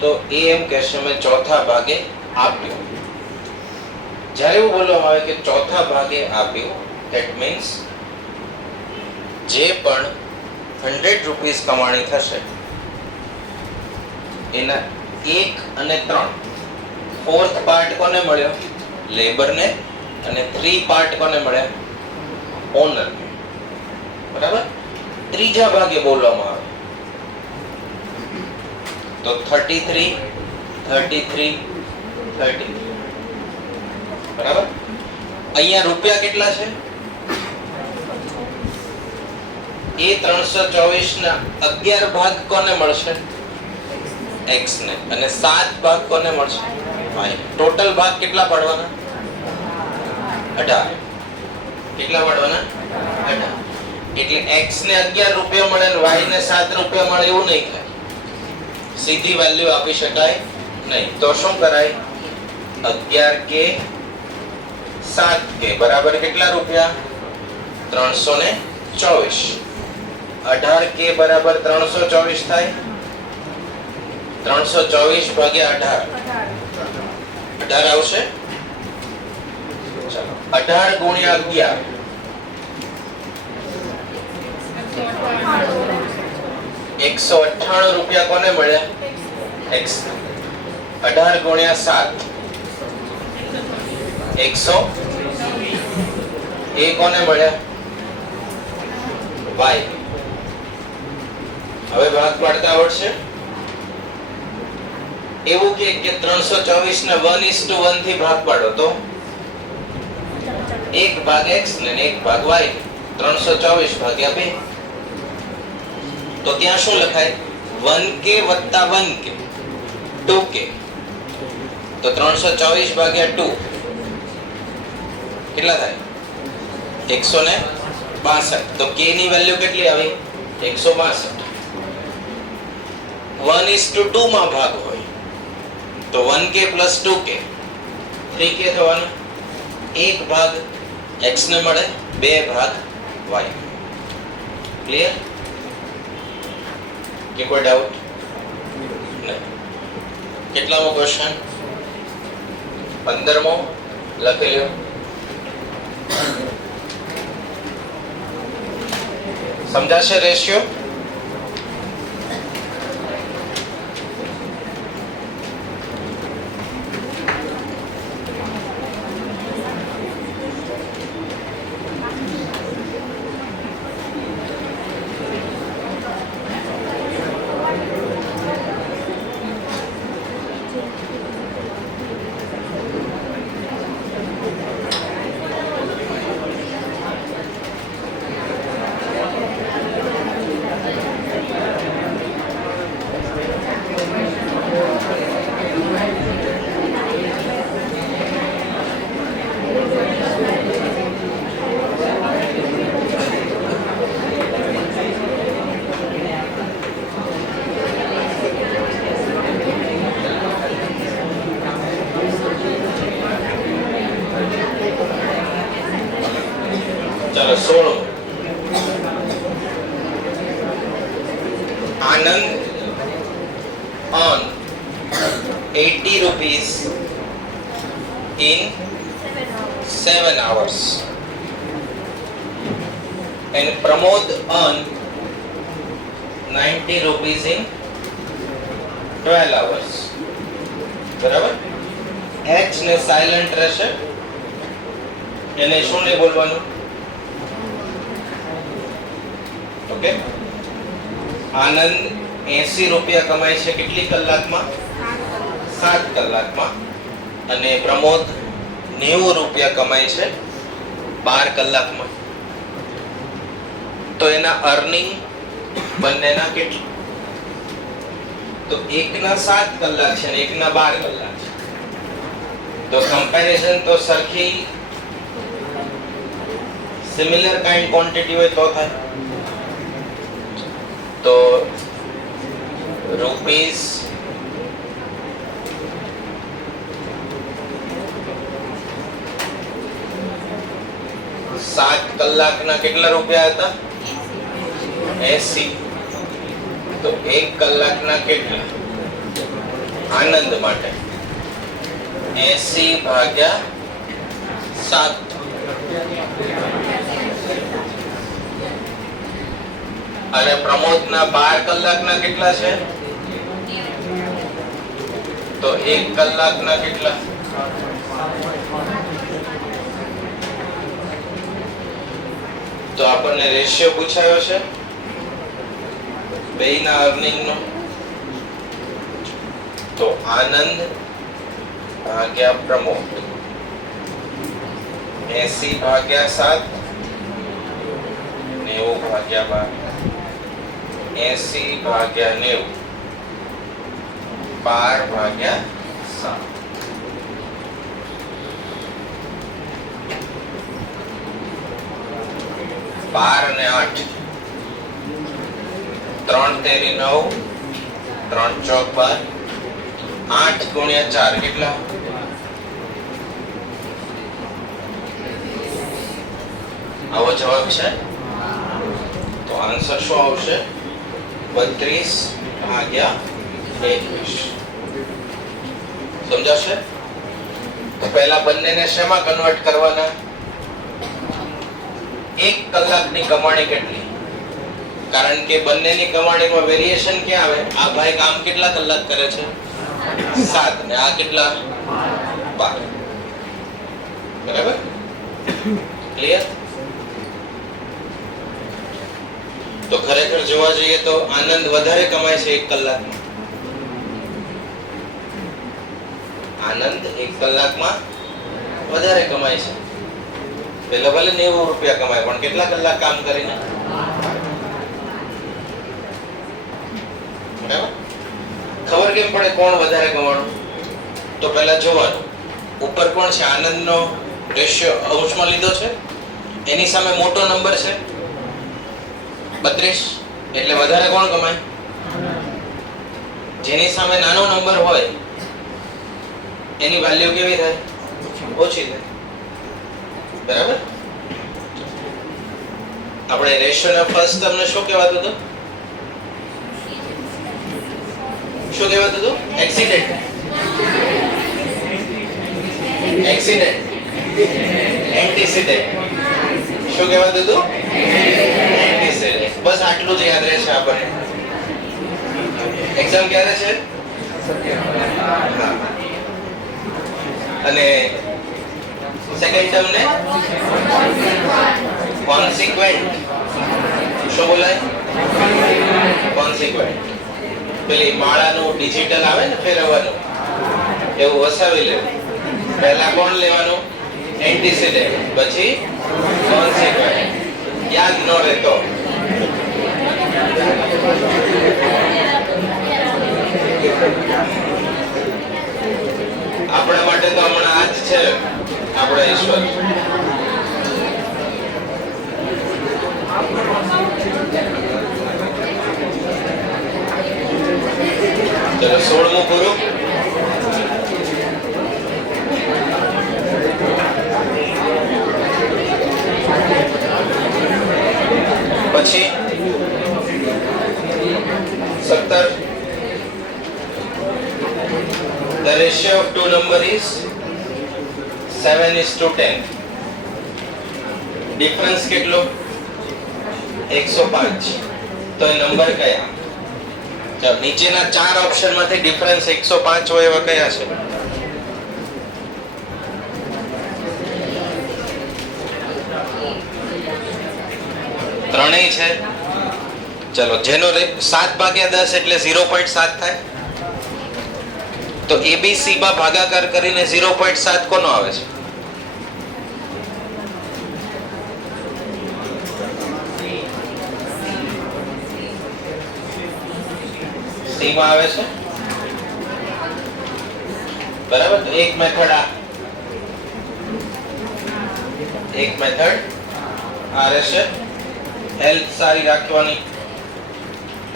તો એ એમ કહેશે મેં ચોથા ભાગે આપ્યો. જ્યારે એવું બોલવામાં આવે કે ચોથા ભાગે આપ્યું, ધેટ મીન્સ જે પણ 100 રૂપીસ કમાણી થશે એના 1 અને 3 ફોર્થ પાર્ટ કોને મળ્યો? લેબરને. અને 3 પાર્ટ કોને મળ્યા? ઓનરને. બરાબર? ત્રીજા ભાગે બોલવામાં આવે તો 33 33 33. બરાબર? અહીંયા રૂપિયા કેટલા છે? એ 324 ના 11 ભાગ કોને મળશે? x ને. અને 7 ભાગ કોને મળશે? y. ટોટલ ભાગ કેટલા પાડવાના? 18. કેટલા પાડવાના? 18. એટલે x ને 11 રૂપિયા મળે અને y ને 7 રૂપિયા મળે એવું નહીં થાય. સીધી વેલ્યુ આપી શકાય નહીં. તો શું કરાય? 11k 7k બરાબર કેટલા રૂપિયા? 324. 18k બરાબર 324 થાય. 324 ભાગ્યા 18 18 આવશે. ચાલો 18 ગુણ્યા 11 198 રૂપિયા કોને મળ્યા? x. 18 ગુણ્યા 7 100 એ કોને મળ્યા? y. હવે ભાગ પાડતા આવડશે? એવું કે 324 ને 1:1 થી ભાગ પાડો તો 1 ભાગ x ને 1 ભાગ y. 324 ભાગ્યા 2. તો ત્યાં શું લખાય? 1k વત્તા 1k 2k. તો 324 ભાગ્યા 2 કેટલા થાય? 162. તો k ની વેલ્યુ કેટલી આવી? 162. 1:2 માં ભાગ હોય તો 1k plus 2k 3k થવાનું. 1 ભાગ x ને મળે, 2 ભાગ y. ક્લિયર? કે કોઈ ડાઉટ? નહીં. કેટલામો ક્વેશ્ચન? 15મો લખી લ્યો. સમજાશે રેશિયો? ચાલો 16. Anand earn 80 rupees in 7 hours and Pramod earn 90 rupees in 12 hours. બરાબર? h ને સાયલન્ટ રહેશે, એને શું નહીં બોલવાનું? ઓકે. આનંદ 80 રૂપિયા કમાય છે કેટલી કલાકમાં? 7 કલાકમાં. અને પ્રમોદ 90 રૂપિયા કમાય છે 12 કલાકમાં. તો એના અર્નિંગ બંનેના કેટલા? તો એકના 7 કલાક છે અને એકના 12 કલાક છે. તો કમ્પેરિઝન તો સરખી સિમિલર કાઇન્ડ ક્વોન્ટિટી હોય તો થાય. તો રૂપીસ 7 કલાકના કેટલા રૂપિયા હતા? 80. તો 1 કલાકના કેટલા? આનંદ માટે 80 ભાગ્યા 7. અને પ્રમોદના 12 કલાકના કેટલા છે? તો 1 કલાકના કેટલા? તો આપણને રેશિયો પૂછાયો છે બેયના અર્નિંગ નો. તો આનંદ ભાગ્યા પ્રમોદ 80 ભાગ્યા 7, 90 ભાગ્યા 12, 80 ભાગ્યા 90, 12 ભાગ્યા 7. બાર અને 8, 3 તેરી 9, 3 ચોક 12, 8 ગુણ્યા 4 કેટલા? આવો જવાબ છે. તો આન્સર શું આવશે? 32 ભાગ્યા 21. સમજાશે? તો પહેલા બંનેને શેમાં કન્વર્ટ કરવાના? 1 કલાકની કમાણી કેટલી? કારણ કે બંનેની કમાણીમાં વેરિએશન ક્યાં આવે? આ ભાઈ કામ કેટલા કલાક કરે છે? 7 ને આ કેટલા? 12. બરાબર? ક્લિયર? તો ખરેખર જોવા જઈએ તો આનંદ વધારે કમાય છે 1 કલાકમાં. આનંદ 1 કલાકમાં વધારે કમાય છે. પેલા ભલે 90 રૂપિયા કમાય પણ કેટલા કલાક કામ કરીને? બરાબર? ખબર કેમ પડે કોણ વધારે કમાણું? તો પહેલા જોવાનું ઉપર કોણ છે? આનંદનો રેશિયો અંશમાં લીધો છે, એની સામે મોટો નંબર છે 32, એટલે વધારે કોણ કમાય? જેની સામે નાનો નંબર હોય એની વેલ્યુ કેવી થાય? ઓછી થાય. બરાબર? આપણે રેશિયોના ફર્સ્ટ તમને શું કહેવાતું હતું? શું કહેવાતું હતું? એક્સિડન્ટ. એક્સિડન્ટ, એન્ટીસિડન્ટ. શું કહેવાતું હતું? એન્ટીસિડન્ટ. બસ આટલું જ યાદ રહેશે આપણને. એક્ઝામ ક્યારે છે? અને સેકન્ડ ટર્મ ને કોન્સિક્વન્ટ. શું બોલાય? કોન્સિક્વન્ટ. પેલી માળાનું ડિજિટલ આવે ને ફેરવવાનું, એવું વસાવી લેવું. પહેલા કોણ લેવાનું? એન્ટીસિડન્ટ, પછી કોન્સિક્વન્ટ. યાદ ન રહેતો આપણા માટે તો હમણાં આ જ છે આપણા ઈશ્વર. ચલો 16મું પૂરું. પછી 17. The ratio of two number is 7:10. Difference કેટલો? 105. તો એ નંબર કયા? ચાલો નીચેના 4 ઓપ્શન માંથી ડિફરન્સ 105 હોય એવા કયા છે? ત્રણેય છે. ચલો જેનો 7/10 એટલે 0.7 થાય. તો ABC માં ભાગાકાર કરીને 0.7 કોનો આવે છે? C માં આવે છે. બરાબર? તો એક મેથડ આ રહેશે હેલ્થ સારી રાખવાની,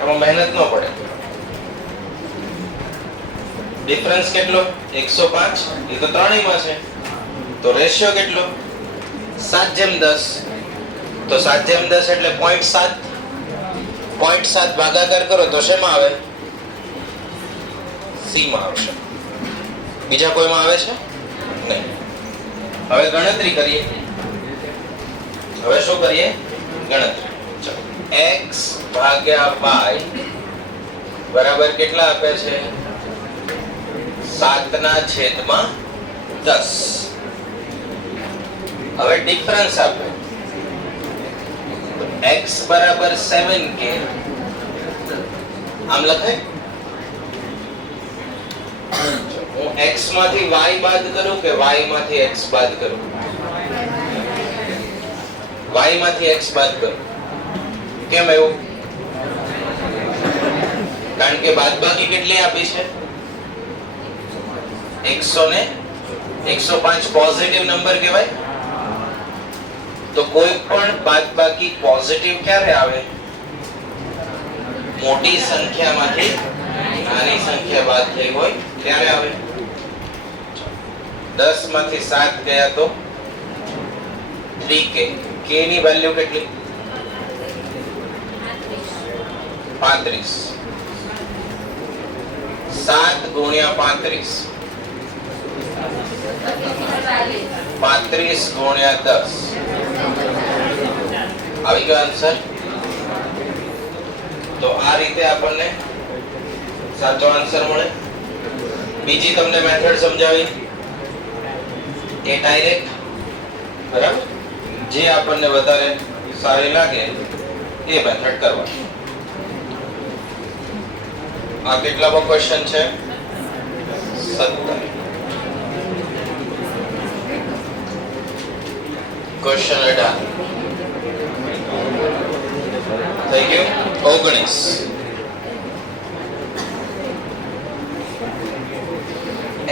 એમાં મહેનત ન પડે. ડિફરન્સ કેટલો? 105. એ તો ત્રણેયમાં છે. તો રેશિયો કેટલો? 7:10. તો 7:10 એટલે 0.7. 0.7 ભાગાકાર કરો તો શેમાં આવે? સી માં આવશે. બીજા કોઈમાં આવે છે નહીં. હવે ગણતરી કરીએ. હવે શું કરીએ? ગણતરી. ચલો, x ભાગ્યા y બરાબર કેટલા આપે છે? 7/10. હવે ડિફરન્સ આપે તો x બરાબર 7k. આમ લખાય. હું x માંથી y બાદ કરું કે y માંથી x બાદ કરું? y માંથી x બાદ કરું. કેમ એવું? કારણ કે બાદબાકી કેટલી આપી છે? 105 પોઝિટિવ નંબર કહેવાય. તો કોઈ પણ બાદબાકી પોઝિટિવ ક્યારે આવે? મોટી સંખ્યામાંથી નાની સંખ્યા બાદ થઈ હોય ત્યારે આવે. 10 માંથી 7 ગયા તો 3k. k ની વેલ્યુ કેટલી? 35. 7 ગુણ્યા 35. 35 ગુણ્યા 10. આવી ગયો આન્સર. તો આ રીતે આપણને સાચો આન્સર મળે. બીજી તમને મેથડ સમજાવી એ ડાયરેક્ટ, બરાબર, જે આપણને વધારે સારી લાગે એ મેથડ કરવાની. આ કેટલામો ક્વેશ્ચન છે? 17. ક્વેશ્ચન 18 થઈ ગયું. 19.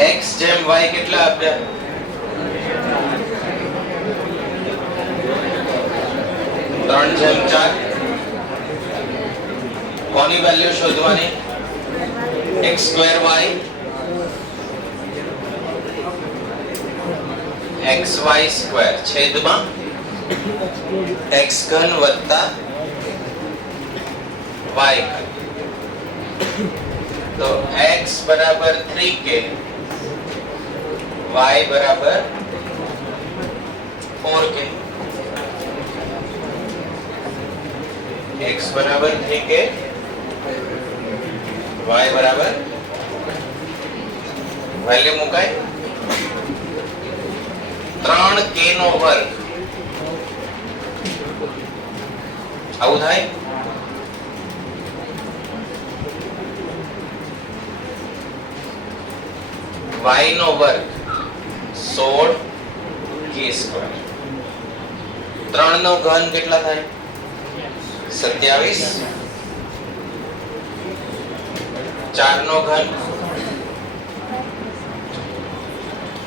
x જેમ y કેટલા આપ્યા? 3/4. કોની વેલ્યુ શોધવાની? x2y xy² છેદમાં x3 વત્તા y3. તો x બરાબર 3k, y બરાબર 4k. x બરાબર 3k, y બરાબર વેલ્યુ મુકાય 3k નો વર્ગ. આવું થાય. y નો વર્ગ 16k². 3 નો ઘન કેટલા થાય? 27. 4 નો ઘન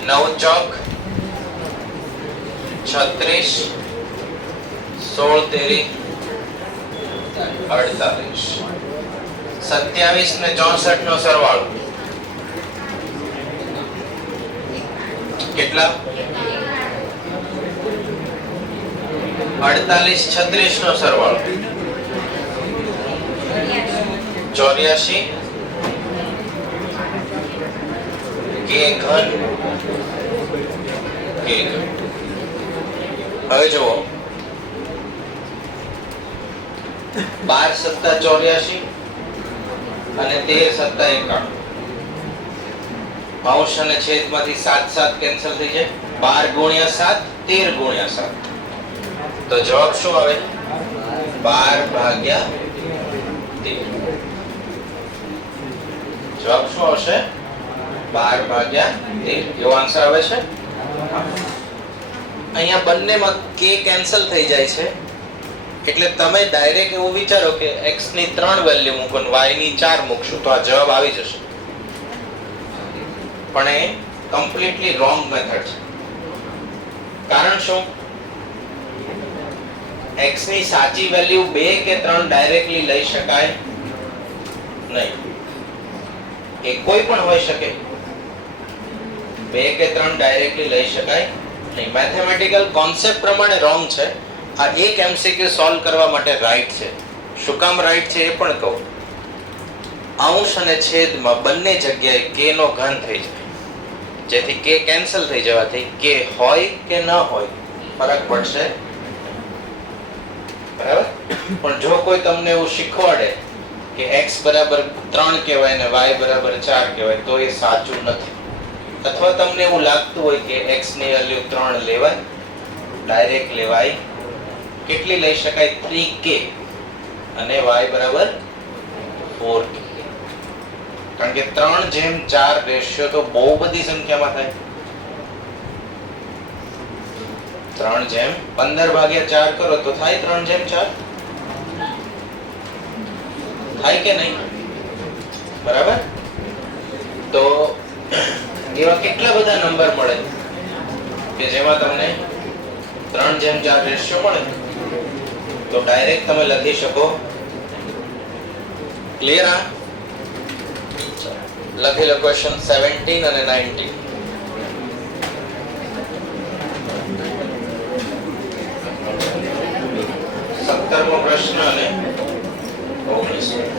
9 ચોક 36. 16 તેરી 48. 27 ને 64 નો સરવાળો કેટલા? 48 36 નો સરવાળો 84. k ઘન k ઘન. હવે જુઓ 12 સત્તા 84 અને 13 સત્તા 91. અંશ અને છેદમાંથી 7 કેન્સલ થઈ જાય. 12 ગુણ્યા 7 13 ગુણ્યા 7. તો જવાબ શું આવે? 12 ભાગ્યા 13. જવાબ શું આવશે? 12 ભાગ્યા 13. એવો આન્સર આવે છે. અહીંયા બંનેમાં k કેન્સલ થઈ જાય છે એટલે તમે ડાયરેક્ટ એવું વિચારો કે x ની 3 વેલ્યુ મૂકો અને y ની 4 મૂકશો તો આ જવાબ આવી જશે. પણ એ કમ્પ્લીટલી રોંગ મેથડ છે. કારણ શું? x ની સાચી વેલ્યુ 2 કે 3 ડાયરેક્ટલી લઈ શકાય નહીં. એ કોઈ પણ હોઈ શકે. 2 કે 3 ડાયરેક્ટલી લઈ શકાય નહીં. મેથેમેટિકલ કોન્સેપ્ટ પ્રમાણે રોંગ છે. આ એક એમસીક્યુ સોલ્વ કરવા માટે રાઈટ છે. શું કામ રાઈટ છે એ પણ કહું. અંશ અને છેદમાં બંને જગ્યાએ k નો ઘન થઈ જાય, જેથી k કેન્સલ થઈ જવાથી k હોય કે ન હોય ફરક પડશે. બરાબર. પણ જો કોઈ તમને એવું શીખવાડે કે x બરાબર 3 કહેવાય ને y બરાબર 4 કહેવાય તો એ સાચું નથી. અથવા તમને એવું લાગતું હોય કે x ની વેલ્યુ 3 લેવાય, ડાયરેક્ટ લેવાય, કેટલી લઈ શકાય 3k અને y બરાબર 4k. કારણ કે 3:4 રેશિયો તો બહુ બધી સંખ્યામાં થાય. 3:15/4 કરો તો થાય 3:4 થાય કે નહીં? બરાબર. તો એવા કેટલા બધા નંબર મળે કે જેમાં તમને 3:4 રેશિયો મળે તો ડાયરેક્ટ તમે લખી શકો. ક્લિયર? આ લખી લો ક્વેશ્ચન 17 અને 19. સત્તરમો પ્રશ્ન અને 19.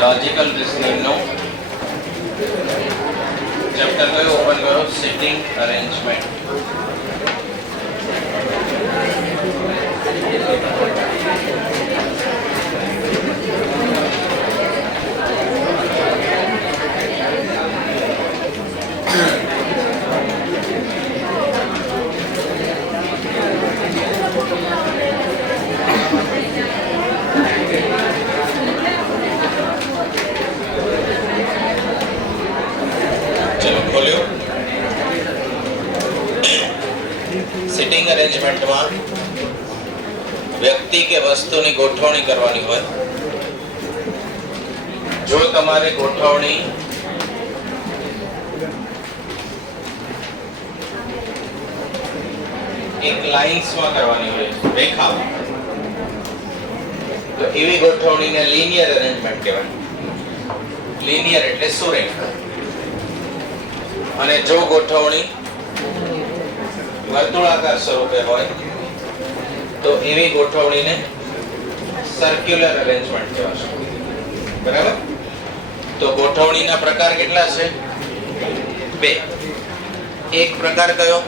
लॉजिकल रीजनिंग नो चैप्टर को ओपन करो. Sitting arrangement. सिटिंग अरेंजमेंट में व्यक्ति के वस्तु की गोठवणी करवानी होय. जो तमारे गोठवणी एक लाइन्स में करवानी होय, रेखा, तो एवी गोठवणी ने लीनियर अरेंजमेंट कहेवाय. लीनियर एटले सुरेखा. અને જો ગોઠવણી વર્તુળાકાર સ્વરૂપે હોય તો એવી ગોઠવણીને સર્ક્યુલર અરેન્જમેન્ટ કહેવાશે. બરાબર. તો ગોઠવણીના પ્રકાર કેટલા છે? બે. એક પ્રકાર કયો?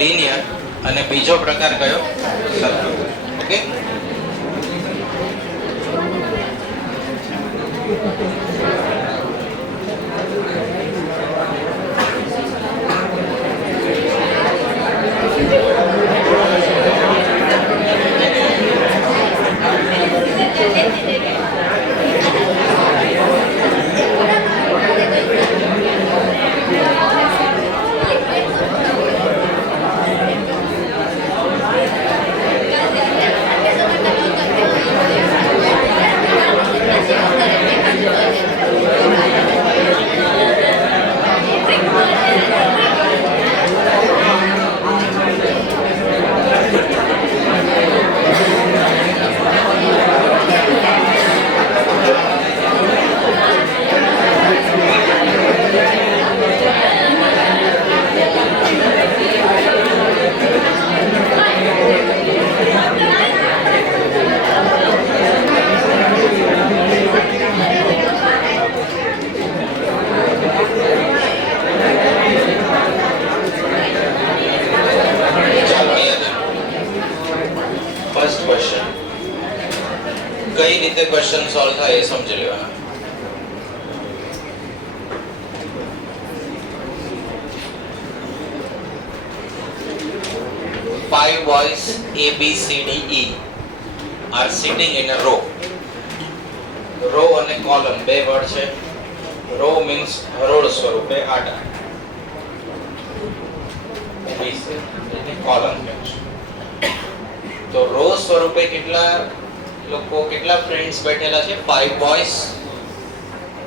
લિનિયર. અને બીજો પ્રકાર કયો? સર્ક્યુલર. ઓકે. ફર્સ્ટ ક્વેશ્ચન કઈ રીતે ક્વેશ્ચન સોલ્વ થાય એ સમજી લેવાના. Five boys A, B, C, D, E are sitting in a row. Row અને column બે વર્ડ છે. Row means હરોળ સ્વરૂપે આડા. કોલમ તો રો સ્વરૂપે કેટલા લોકો કેટલા ફ્રેન્ડ્સ બેઠેલા છે? 5 boys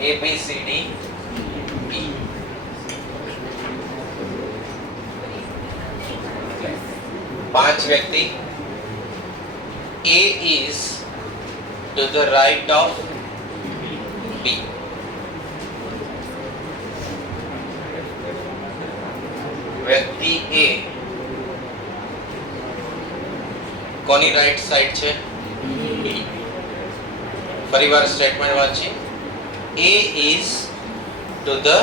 A, B, C, D, E. પાંચ વ્યક્તિ. A is to the right of B. વ્યક્તિ A કોની રાઈટ સાઈડ છે? B. ફરીવાર સ્ટેટમેન્ટ વાંચીએ. A is to the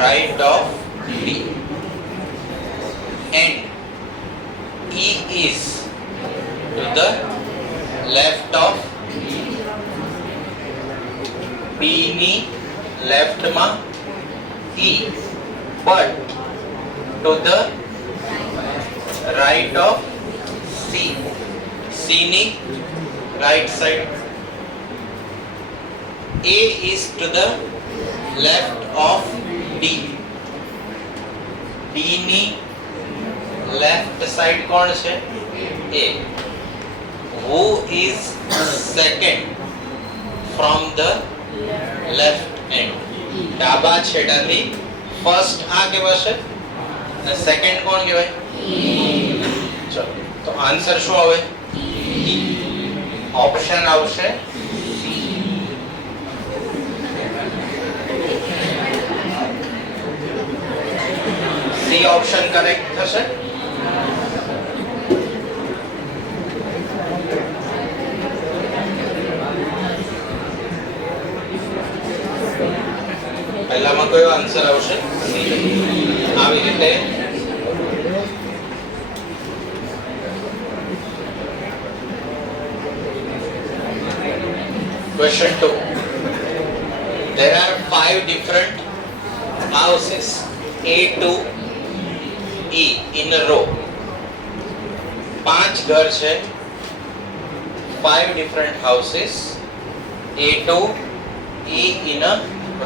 right of B and E is to the left of B ની લેફ્ટ માં E but to the right of C. C ની right side. A is to the left of D. D ની left side કોણ છે? A. Who is second from the left end? ડાબા છેડાથી ફર્સ્ટ આ કહેવાશે અને સેકન્ડ કોણ કહેવાય? ચલો તો આન્સર શું આવે? ઓપ્શન આવશે સી ઓપ્શન કરેક્ટ થશે. પહેલામાં કયો આન્સર આવશે? આવી રીતે Question 2. There are 5 different houses A to E in a row. 5 ઘર છે. 5 different houses A to E in a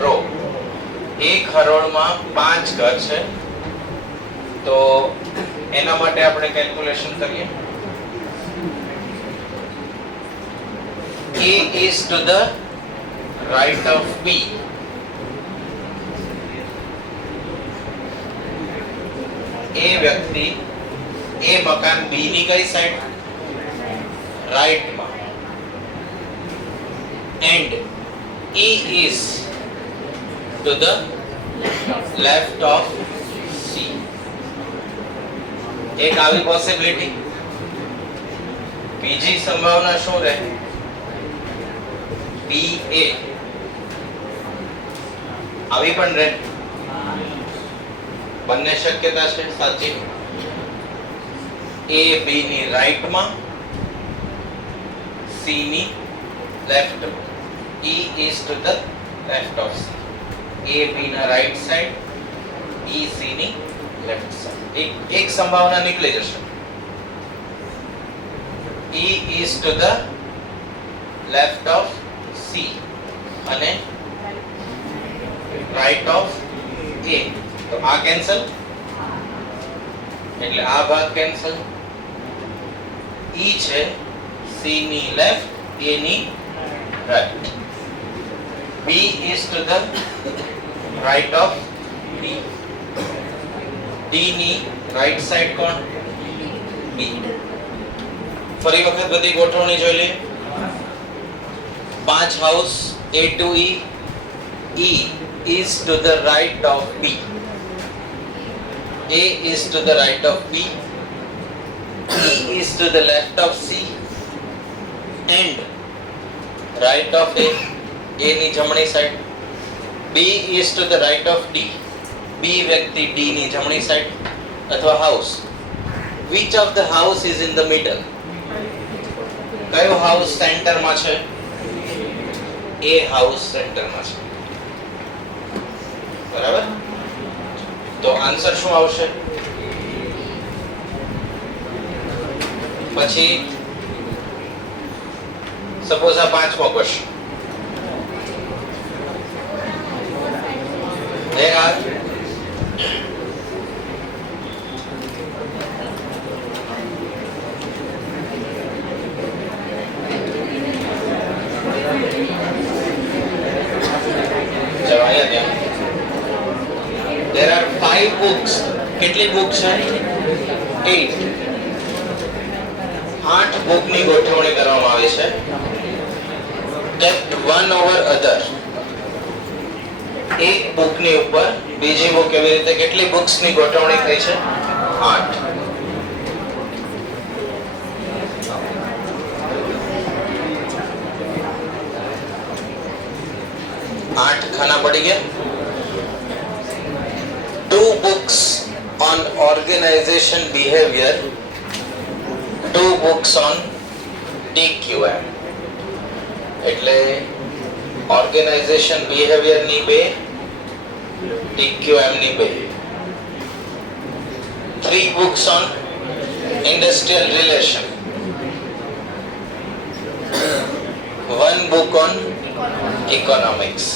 row. એક હરોળમાં 5 ઘર છે. તો એના માટે આપણે કેલ્ક્યુલેશન કરીએ. A is to the right of B. A વ્યક્તિ A મકાન B ની કઈ સાઈડ? રાઈટ માં. And E is to the left of C. એક આવી પોસિબિલિટી. બીજી સંભાવના શું રહે? B A આવી પણ રહે. બંને શક્યતા છે સાચી. A B ની રાઈટ માં, C ની લેફ્ટ માં. E is to the left of C. A B ના રાઈટ સાઈડ, E C ની લેફ્ટ સાઈડ. એક સંભાવના નીકળી જશે. E is to the left of C અને right of A. તો આ કેન્સલ એટલે આ ભાગ કેન્સલ. E છે C ની લેફ્ટ, A ની right. B is to the right of B. D ની રાઈટ સાઈડ કોણ? B. ફરી વખત બધી ગોઠવણી જોઈ લઈએ. 5 house A to E. E is to the right of B. A is to the right of B. E is to the left of C. And right of A. A ની જમણી side. B is to the right of D. B વ્યક્તિ D ની જમણી સાઈડ અથવા house. Which of the house is in the middle? કયો હાઉસ સેન્ટરમાં છે? એ હાઉસ સેન્ટરમાં છે. બરાબર? તો આન્સર શું આવશે? પછી સપોઝ આ પાંચમો ક્વેશ્ચન. There are 5 books. કેટલી બુક છે? 8. 8 બુકની ગોઠવણી કરવામાં આવી છે. Kept one over other. એક બુકની ઉપર બીજી બુક એવી રીતે કેટલી બુક્સની ગોઠવણી થઈ છે? 8. ખાના પડી ગયા. 2 books on organization behavior, 2 books on TQM. એટલે ઓર્ગેનાઇઝેશન બિહેવિયર ની 2, TQM ની 2. 3 books on industrial relation, 1 book on economics.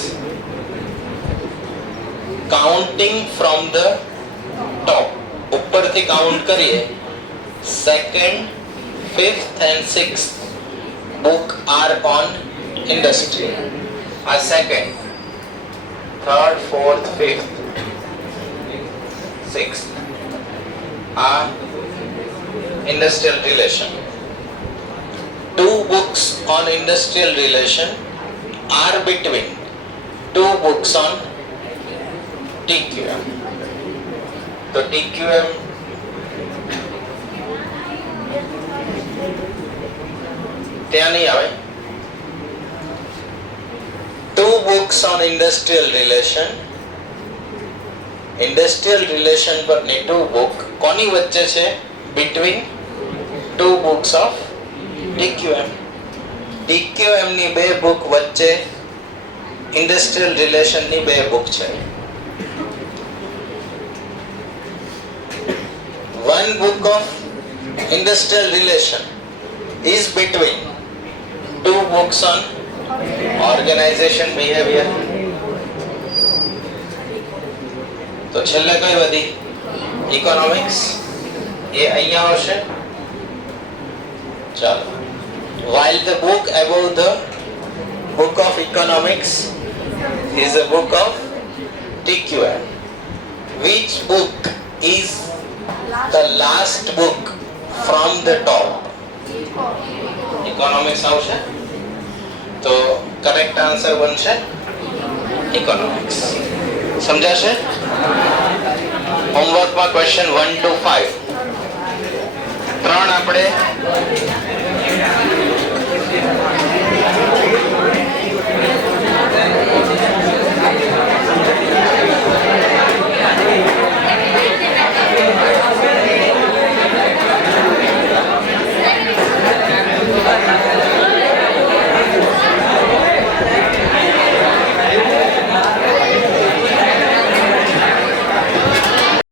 Counting from the top, ઉપરથી કાઉન્ટ કરીએ, 2nd, 5th and 6th book are on industry. A 2nd, 3rd, 4th, 5th, 6th are industrial relation. 2 books on industrial relation are between 2 books on TQM. તો TQM ત્યાં નહીં આવે. 2 books on industrial relation. industrial relation પરની 2 book કોની વચ્ચે છે? between 2 books of TQM. TQM ની 2 book વચ્ચે industrial relation ની 2 book છે. 1 book of industrial relation is between 2 books on organization behavior. તો છેલ્લે કઈ વધી? ઇકોનોમિક્સ. એ અહીંયા આવશે. ચાલો. While the book above the book of economics is a book of TQM, which book is the last book from the top? Economics આવશે. તો કરેક્ટ આન્સર બનશે ઇકોનોમિક્સ. સમજાશે? હોમવર્કમાં ક્વેશ્ચન 1 to 5 3 આપણે